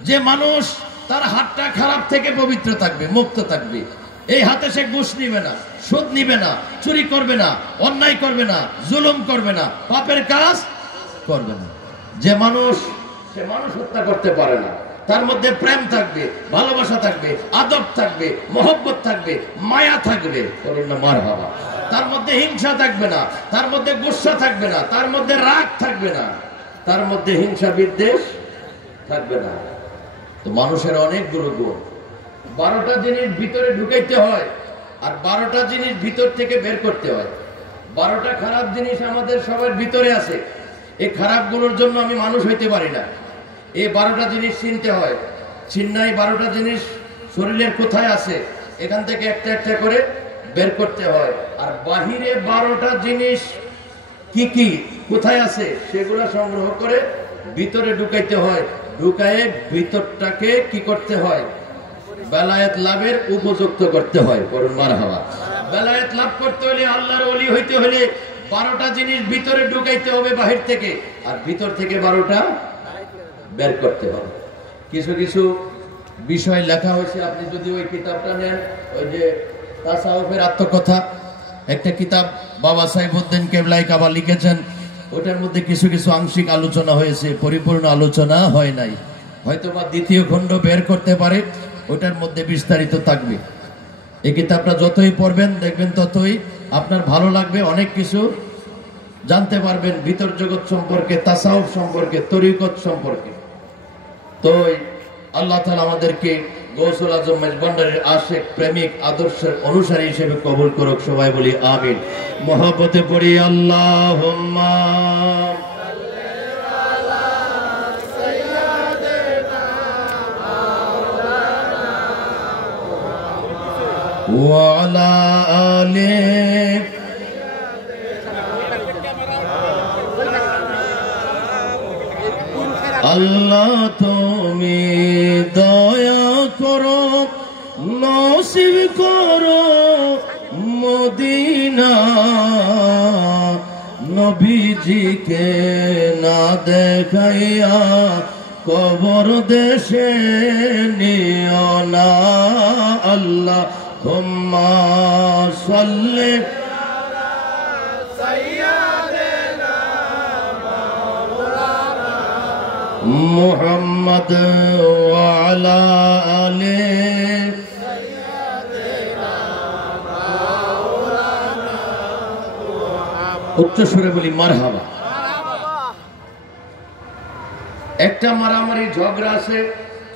যে মানুষ তার হাতটা খারাপ থেকে পবিত্র থাকবে, মুক্ত থাকবে। এই হাতে সে ঘুষ নিবে না, সুদ নিবে না, চুরি করবে না, অন্যায় করবে না, জুলুম করবে না, পাপের কাজ করবে না। যে মানুষ, সে মানুষ হত্যা করতে পারে না, তার মধ্যে প্রেম থাকবে, ভালোবাসা থাকবে, আদব থাকবে, মহব্বত থাকবে, মায়া থাকবে, মারহাবা। তার মধ্যে হিংসা থাকবে না, তার মধ্যে গুসা থাকবে না, তার মধ্যে রাগ থাকবে না, তার মধ্যে হিংসা বিদ্বেষ থাকবে না। তো মানুষের অনেকগুলো গুণ, 12টা জিনিস ভিতরে ঢুকাইতে হয় আর 12টা জিনিস ভিতর থেকে বের করতে হয়। 12টা খারাপ জিনিস আমাদের সবার ভিতরে আছে। এই খারাপগুলোর জন্য আমি মানুষ হইতে পারি না। এই 12টা জিনিস চিনতে হয়। চিন্নাই 12টা জিনিস শরীরের কোথায় আছে, এখান থেকে একটা একটা করে বের করতে হয়। আর বাহিরে 12টা জিনিস কি কি কোথায় আছে সেগুলো সংগ্রহ করে ভিতরে ঢুকাইতে হয়। ঢুকায়ে ভিতরটাকে কি করতে হয়, বেলায়েত লাভের উপযুক্ত করতে হয়। করুন মারহাবা। বেলায়েত লাভ করতে হলে, আল্লাহর ওলি হইতে হলে 12টা জিনিস ভিতরে ঢুকাইতে হবে বাহির থেকে, আর ভিতর থেকে 12টা বের করতে হবে। কিছু কিছু বিষয় লেখা হয়েছে, আপনি যদি ওই কিতাবটা নেন, ওই যে তাসাউফের আত্মকথা একটা কিতাব বাবা সাইফুদ্দিন কেবলাই কাবা লিখেছেন, ওটার মধ্যে কিছু কিছু আংশিক আলোচনা হয়েছে, পরিপূর্ণ আলোচনা হয় নাই। হয়তো বা দ্বিতীয় খণ্ড বের করতে পারে, ওটার মধ্যে বিস্তারিত থাকবে। এই কিতাবটা যতই পড়বেন দেখবেন ততই আপনার ভালো লাগবে, অনেক কিছু জানতে পারবেন ভিতর জগৎ সম্পর্কে, তাসাউফ সম্পর্কে, তরিকত সম্পর্কে। তো আল্লাহ তাআলা আমাদেরকে গৌসুল আজম মেজবান্ডারের আশিক, প্রেমিক, আদর্শের অনুসারী হিসেবে কবুল করুক। সবাই বলি আমিন। মহব্বতে পড়ি আল্লাহুম্মা ওয়া আলা আলি আল্লাহ তুমি দয়া করো, নসিব করো মদিনা, নবীজিকে না দেখাইয়া কবর দেশে নিও না। আল্লাহ হুম্মা সাল্লি মুহাম্মদ ওয়া আলা আলি উচ্চ সুরে বলি মারহাবা। একটা মারামারি ঝগড়া আছে,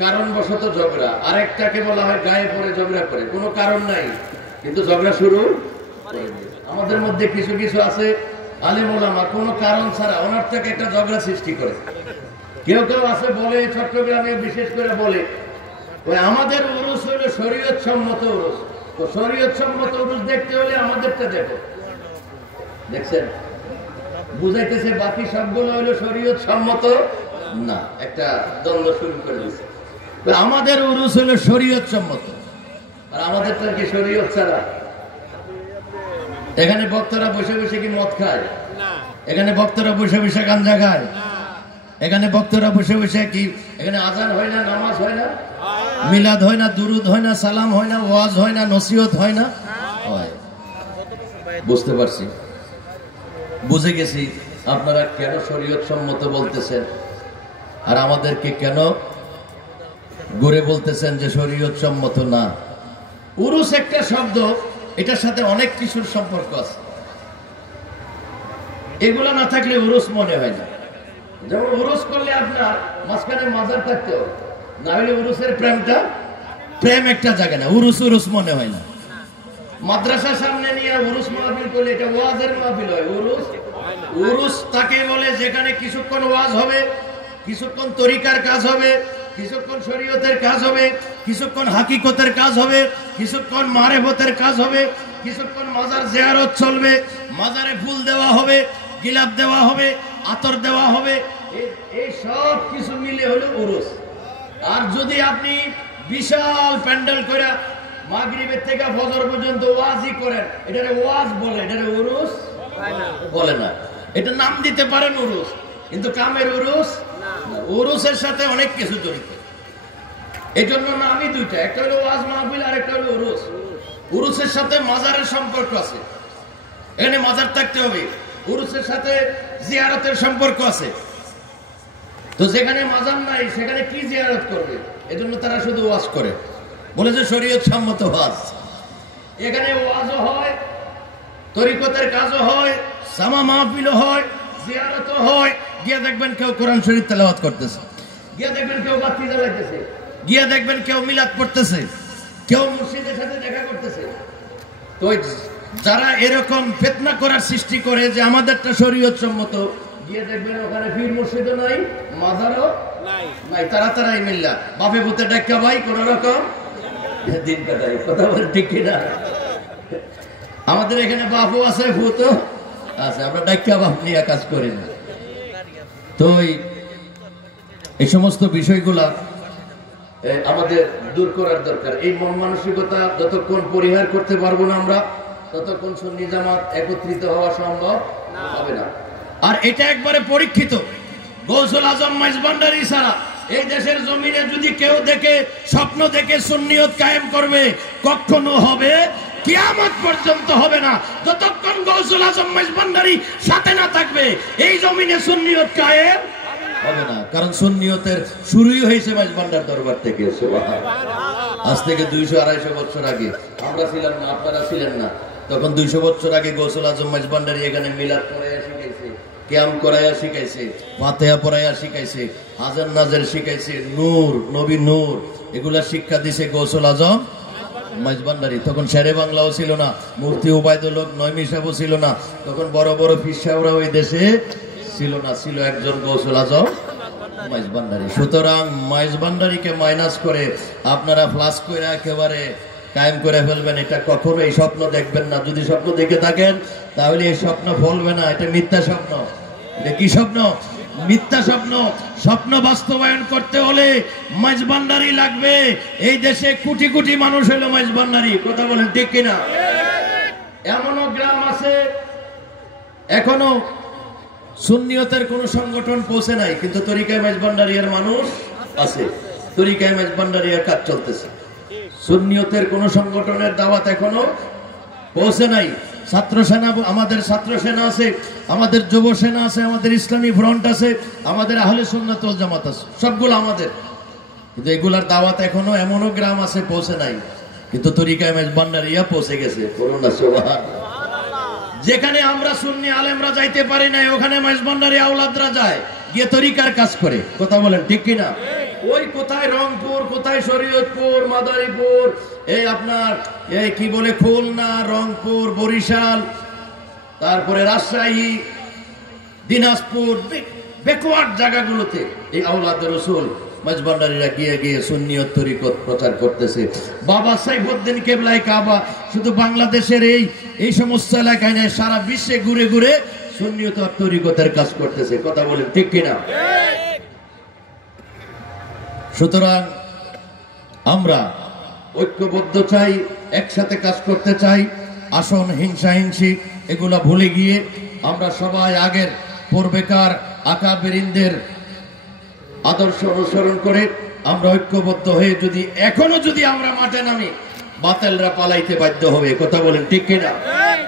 কারণবশত ঝগড়া, আর একটাকে বলা হয় গায়ে পড়ে ঝগড়া করে, কোনো কারণ নাই কিন্তু ঝগড়া শুরু। আমাদের মধ্যে কিছু কিছু আছে আলেম ওলামা কোনো কারণ ছাড়া অনর্থক একটা ঝগড়া সৃষ্টি করে। কেউ কেউ আছে বলে, চট্টগ্রামে বিশেষ করে বলে, ওই আমাদের উরুস হইল শরীয়ত সম্মত উরুস। তো শরীয়ত সম্মত উরুস দেখতে হলে আমাদেরটা দেখো। দেখছেন, বুঝাইতেছে বাকি সবগুলো হইলো শরীয়ত সম্মত না, একটা দ্বন্দ্ব শুরু করে দিচ্ছে। আমাদের উরুস হইলো শরীয়ত সম্মত, আর আমাদেরটা কি শরীয়ত ছাড়া? এখানে বক্তারা বসে বসে কি মদ খায়? এখানে বক্তারা বসে বসে গাঞ্জা খায়? এখানে বক্তারা বসে বসে কি এখানে আজান হয় না, নামাজ হয় না, মিলাদ হয় না, দুরুদ হয় না, সালাম হয় না, ওয়াজ হয় না, নসিহত হয় না? হয়। বুঝতে পারছি, বুঝে গেছি আপনারা কেন শরীয়ত সম্মত বলতেছেন আর আমাদেরকে কেন ঘুরে বলতেছেন যে শরীয়ত সম্মত না। উরুস একটা শব্দ, এটার সাথে অনেক কিছুর সম্পর্ক আছে। এগুলা না থাকলে উরুস মনে হয় না। যেমন উরুস করলে আপনার মাঝখানে মাজার থাকতে হবে, না হলে উরুসের প্রেমটা প্রেম একটা জায়গা না, উরুস উরুস মনে হয় না। মাদ্রাসার সামনে নিয়ে উরুস মাহফিল করলে এটা ওয়াজের মাহফিল হয়। উরুস উরুস তাকে বলে যেখানে কিছুক্ষণ ওয়াজ হবে, কিছুক্ষণ তরিকার কাজ হবে, কিছুক্ষণ শরীয়তের কাজ হবে, কিছুক্ষণ হাকিকতের কাজ হবে, কিছুক্ষণ মারেফতের কাজ হবে, কিছুক্ষণ মাজার জিয়ারত চলবে, মাজারে ফুল দেওয়া হবে, গিলাপ দেওয়া হবে, আতর দেওয়া হবে, এই সব কিছু মিলে হলো উরুস। আর যদি আপনি বিশাল প্যান্ডেল করে মাগরিবের থেকে ফজর পর্যন্ত ওয়াজই করেন, এটারে ওয়াজ বলে, এটারে উরুস বলে না। এটা নাম দিতে পারেন উরুস, কিন্তু কামের উরুস, উরুসের সাথে অনেক কিছু জড়িত। এই জন্য নামই দুইটা, একটা হলো ওয়াজ মাহফিল আর একটা হলো উরুস। উরুসের সাথে মাজারের সম্পর্ক আছে, এখানে মাজার থাকতে হবে। উরুসের সাথে জিয়ারতের সম্পর্ক আছে, তো যেখানে মাজার নাই সেখানে কি জিয়ারত করবে? এজন্য তারা শুধু ওয়াজ করে, বলে যে শরীয়ত সম্মত ওয়াজ। এখানে ওয়াজও হয়, তরিকতের কাজও হয়, সামা মাহফিলও হয়, জিয়ারতও হয়। গিয়ে দেখবেন কেউ কোরআন শরীফ তেলাওয়াত করতেছে, গিয়ে দেখবেন কেউ বাতি জ্বালাইতেছে, গিয়ে দেখবেন কেউ মিলাদ পড়তেছে, কেউ মুর্শিদের সাথে দেখা করতেছে। তো যারা এরকম ফিতনা করার সৃষ্টি করে যে আমাদেরটা শরীয়ত সম্মত, গিয়ে দেখবেন ওখানে পীর মুর্শিদও নাই, মাজারও নাই, তারাই মিল্লা বাপে ভূতে ডাক্কা ভাই কোন রকম দিন কাটাই। কথা বলে ঠিক কিনা? আমাদের এখানে বাপও আছে, ভূতও আছে, আমরা ডাক্কা বাপ নিয়ে কাজ করি না। তো এই সমস্ত বিষয়গুলা আমাদের দূর করার দরকার। এই মন মানসিকতা যতক্ষণ পরিহার করতে পারবো না আমরা, ততক্ষণ সুন্নি জামাত একত্রিত হওয়া সম্ভব হবে না। আর এটা একবারে পরীক্ষিত, গৌসুল আজম মাইজভান্ডারী ছাড়া এই দেশের জমিনে যদি কেউ দেখে স্বপ্ন দেখে সুন্নিয়ত কায়েম করবে, কখনো হবে কিয়ামত পর্যন্ত হবে না যতক্ষণ গৌসুল আজম মাইজভান্ডারী সাথে না থাকবে। এই জমিনে সুন্নিয়ত কায়েম হবে না, কারণ সুন্নিয়তের শুরুই হয়েছে মাইজভান্ডার দরবার থেকে। আজ থেকে 200-250 বছর আগে আমরা ছিলাম না, আপনারা ছিলেন না, তখন 200 বছর আগে গৌসুল আজম মাইজভান্ডারী এখানে মিলাদ পড়াইয়া শিখাইছে, কিয়াম করাইয়া শিখাইছে, ফাতিহা পড়াইয়া শিখাইছে, হাজার নাজের শিখাইছে, নূর নবী নূর এগুলা শিক্ষা দিছে গৌসুল আজম মাইজভান্ডারী। তখন শেরে বাংলাও ছিল না, মুফতি উবাইদুল হক নয়মি সাহেবও ছিল না, তখন বড় বড় পীর সাহেবরা ওই দেশে ছিল না, ছিল একজন গৌসুল আজম মাইজভান্ডারী। সুতরাং মাইজভান্ডারীকে মাইনাস করে আপনারা প্লাস করে একেবারে কায়েম করে ফেলবেন, এটা কখনো এই স্বপ্ন দেখবেন না। যদি স্বপ্ন দেখে থাকেন তাহলে এই স্বপ্ন ফলবে না, এটা মিথ্যা স্বপ্ন। এটা কি স্বপ্ন? মিথ্যা স্বপ্ন। স্বপ্ন বাস্তবায়ন করতে হলে মাইজভান্ডারী লাগবে। এই দেশে কোটি কোটি মানুষ হলো মাইজভান্ডারী, কথা বলেন ঠিক কিনা? এমনও গ্রাম আছে এখনো সুন্নিয়তের কোন সংগঠন পৌঁছে নাই, কিন্তু তরিকায় মাইজভান্ডারীর মানুষ আছে, তরিকায় মাইজভান্ডারীর কাজ চলতেছে। সুন্নিয়তের কোন সংগঠনের দাওয়াত এখনো পৌঁছে নাই। ছাত্র সেনা, আমাদের ছাত্র সেনা আছে, আমাদের যুব সেনা আছে, আমাদের ইসলামী ফ্রন্ট আছে, আমাদের আহলে সুন্নাত ওয়াল জামাত আছে, সবগুলো আমাদের, কিন্তু এগুলার দাওয়াত এখনো এমনও গ্রাম আছে পৌঁছে নাই, কিন্তু তরিকায় মাইজভান্ডারীরা পৌঁছে গেছে। করোনা সুবহানাল্লাহ। যেখানে আমরা সুন্নি আলেমরা যাইতে পারি না, ওখানে মাইজভান্ডারী আওলাদরা যায়, গিয়ে তরিকার কাজ করে, কথা বলেন ঠিক কিনা? ওই কোথায় রংপুর, কোথায় শরীয়তপুর, মাদারীপুর, এই আপনার এই কি বলে খুলনা, রংপুর, বরিশাল, তারপরে রাজশাহী, দিনাজপুর, ব্যাকওয়ার্ড জায়গাগুলোতে এই আওলাদ রাসূল মাইজভান্ডারীরা গিয়ে গিয়ে সুন্নিয়ত তরিকত প্রচার করতেছে। বাবা সাইফুদ্দিন কেবলাই কাবা শুধু বাংলাদেশের এই সমস্ত এলাকায় নয়, সারা বিশ্বে ঘুরে ঘুরে সুন্নিয়ত তরিকতের কাজ করতেছে, কথা বলেন ঠিক কিনা? সুতরাং আমরা ঐক্যবদ্ধ চাই, একসাথে কাজ করতে চাই। আসন হিংসা হিংসি এগুলা ভুলে গিয়ে আমরা সবাই আগের পূর্বেকার আকাবেরিনদের আদর্শ অনুসরণ করে আমরা ঐক্যবদ্ধ হয়ে এখনো যদি আমরা মাঠে নামি, বাতিলরা পালাইতে বাধ্য হবে, কথা বলেন ঠিক কিনা?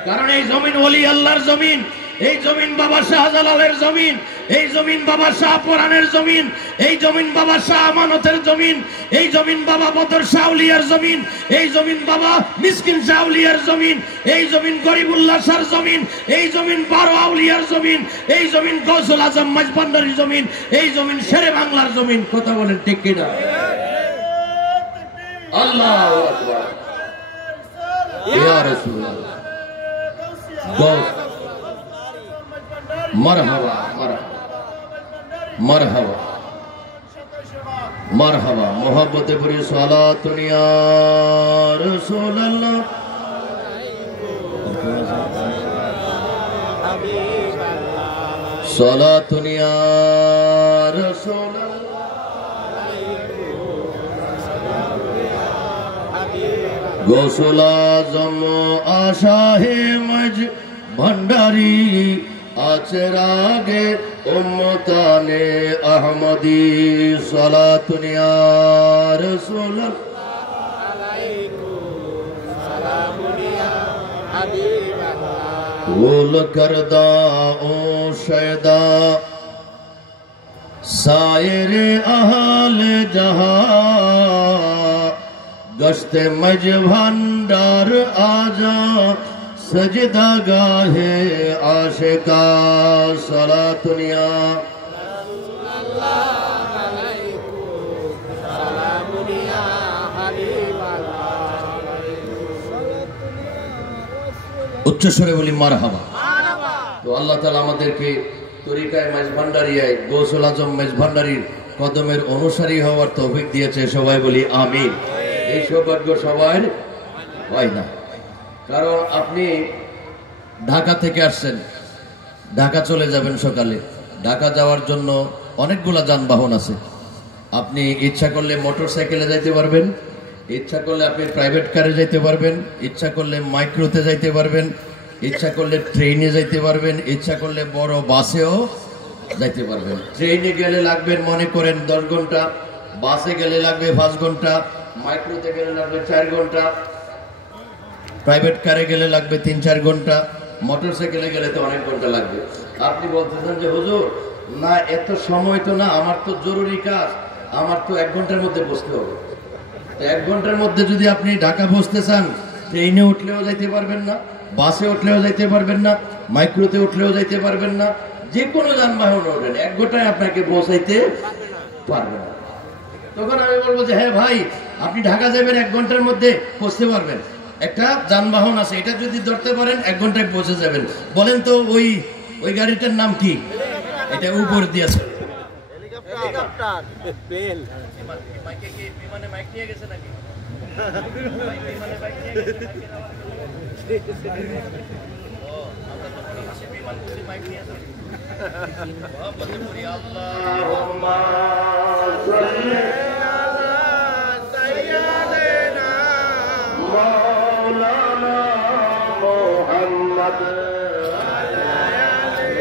কারণ এই জমিন ওলি আল্লাহর জমিন, এই জমিন বাবা শাহজালালের জমিন, এই জমিন বাবা শাহপুরানের জমিন, এই জমিন বাবা শাহ আমানতের জমিন, এই জমিন বাবা বদর শাহলিয়ার জমিন, এই জমিন বাবা মিসকিন শাহলিয়ার জমিন, এই জমিন গরিবুল্লাহ শাহর জমিন, এই জমিন 12 আউলিয়ার জমিন, এই জমিন গৌসুল আজম মাইজভান্ডারীর জমিন, এই জমিন শেরে বাংলার জমিন, কথা বলেন ঠিক কিনা? আল্লাহু আকবার, ইয়া রাসূলুল্লাহ, মারহাবা মারহাবা মারহাবা। মোহাব্বতে পড়ি সালাতুন ইয়া রাসূলুল্লাহ, সালাতুন ইয়া রাসূলুল্লাহ, गौसुल आज़म आशाहे मज भंडारी आचरागे उम्मताने अहमदी सलातुन या रसूल गुल करदा ओ शैदा सायरे अहल जहां गश्ते मज भंडार आजा सजदा गाहे आशिका सलातुनिया उच्च स्वरे बोली मारहाबा। तो अल्लाह ताआला আমাদেরকে তরিকায় মেজভান্ডারিয়ায় গৌসুল আজম মেজভান্ডারির কদমের অনুসারী হওয়ার তৌফিক দিয়েছে। সবাই বলি আমিন। এই সৌভাগ্য সবার হয় না, কারণ আপনি ঢাকা থেকে আসছেন, ঢাকা চলে যাবেন সকালে। ঢাকা যাওয়ার জন্য অনেকগুলা যানবাহন আছে। আপনি ইচ্ছা করলে মোটরসাইকেলে যাইতে পারবেন, ইচ্ছা করলে আপনি প্রাইভেট কারে যাইতে পারবেন, ইচ্ছা করলে মাইক্রোতে যাইতে পারবেন, ইচ্ছা করলে ট্রেনে যাইতে পারবেন, ইচ্ছা করলে বড় বাসেও যাইতে পারবেন। ট্রেনে গেলে লাগবে মনে করেন 10 ঘন্টা, বাসে গেলে লাগবে 5 ঘন্টা, মাইক্রোতে গেলে লাগবে 4 ঘন্টা, প্রাইভেট কারে গেলে লাগবে 3-4 ঘন্টা, মোটরসাইকেলে গেলে তো অনেক ঘন্টা লাগবে। আপনি বলতেছেন যে হুজুর না এত সময় তো না, আমার তো জরুরি কাজ, আমার তো 1 ঘন্টার মধ্যে বসতে হবে। 1 ঘন্টার মধ্যে যদি আপনি ঢাকা বসতে চান, ট্রেনে উঠলেও যাইতে পারবেন না, বাসে উঠলেও যাইতে পারবেন না, মাইক্রোতে উঠলেও যাইতে পারবেন না, যে কোনো যানবাহন ওঠেন 1 ঘন্টায় আপনাকে পৌঁছাইতে পারবে না। তখন আমি বলবো যে হ্যাঁ ভাই, আপনি ঢাকা যাবেন 1 ঘন্টার মধ্যে পৌঁছতে পারবেন, একটা যানবাহন আছে, এটা যদি ধরতে পারেন 1 ঘন্টায় পৌঁছে যাবেন। বলেন তো ওই গাড়িটার নাম কি? এটা উপর দিয়েছে হেলিকপ্টার। বেল মাইকে কি বিমানে মাইক নিয়ে গেছে নাকি? বিমানে মাইক নিয়ে গেছে নাকি? ও আমরা তো মনে হচ্ছে বিমান বুঝি মাইক নিয়ে যাবে। বলে করি আল্লাহুম্মা সাল্লি আলা সাইয়্যিদিনা মাওলানা মুহাম্মদ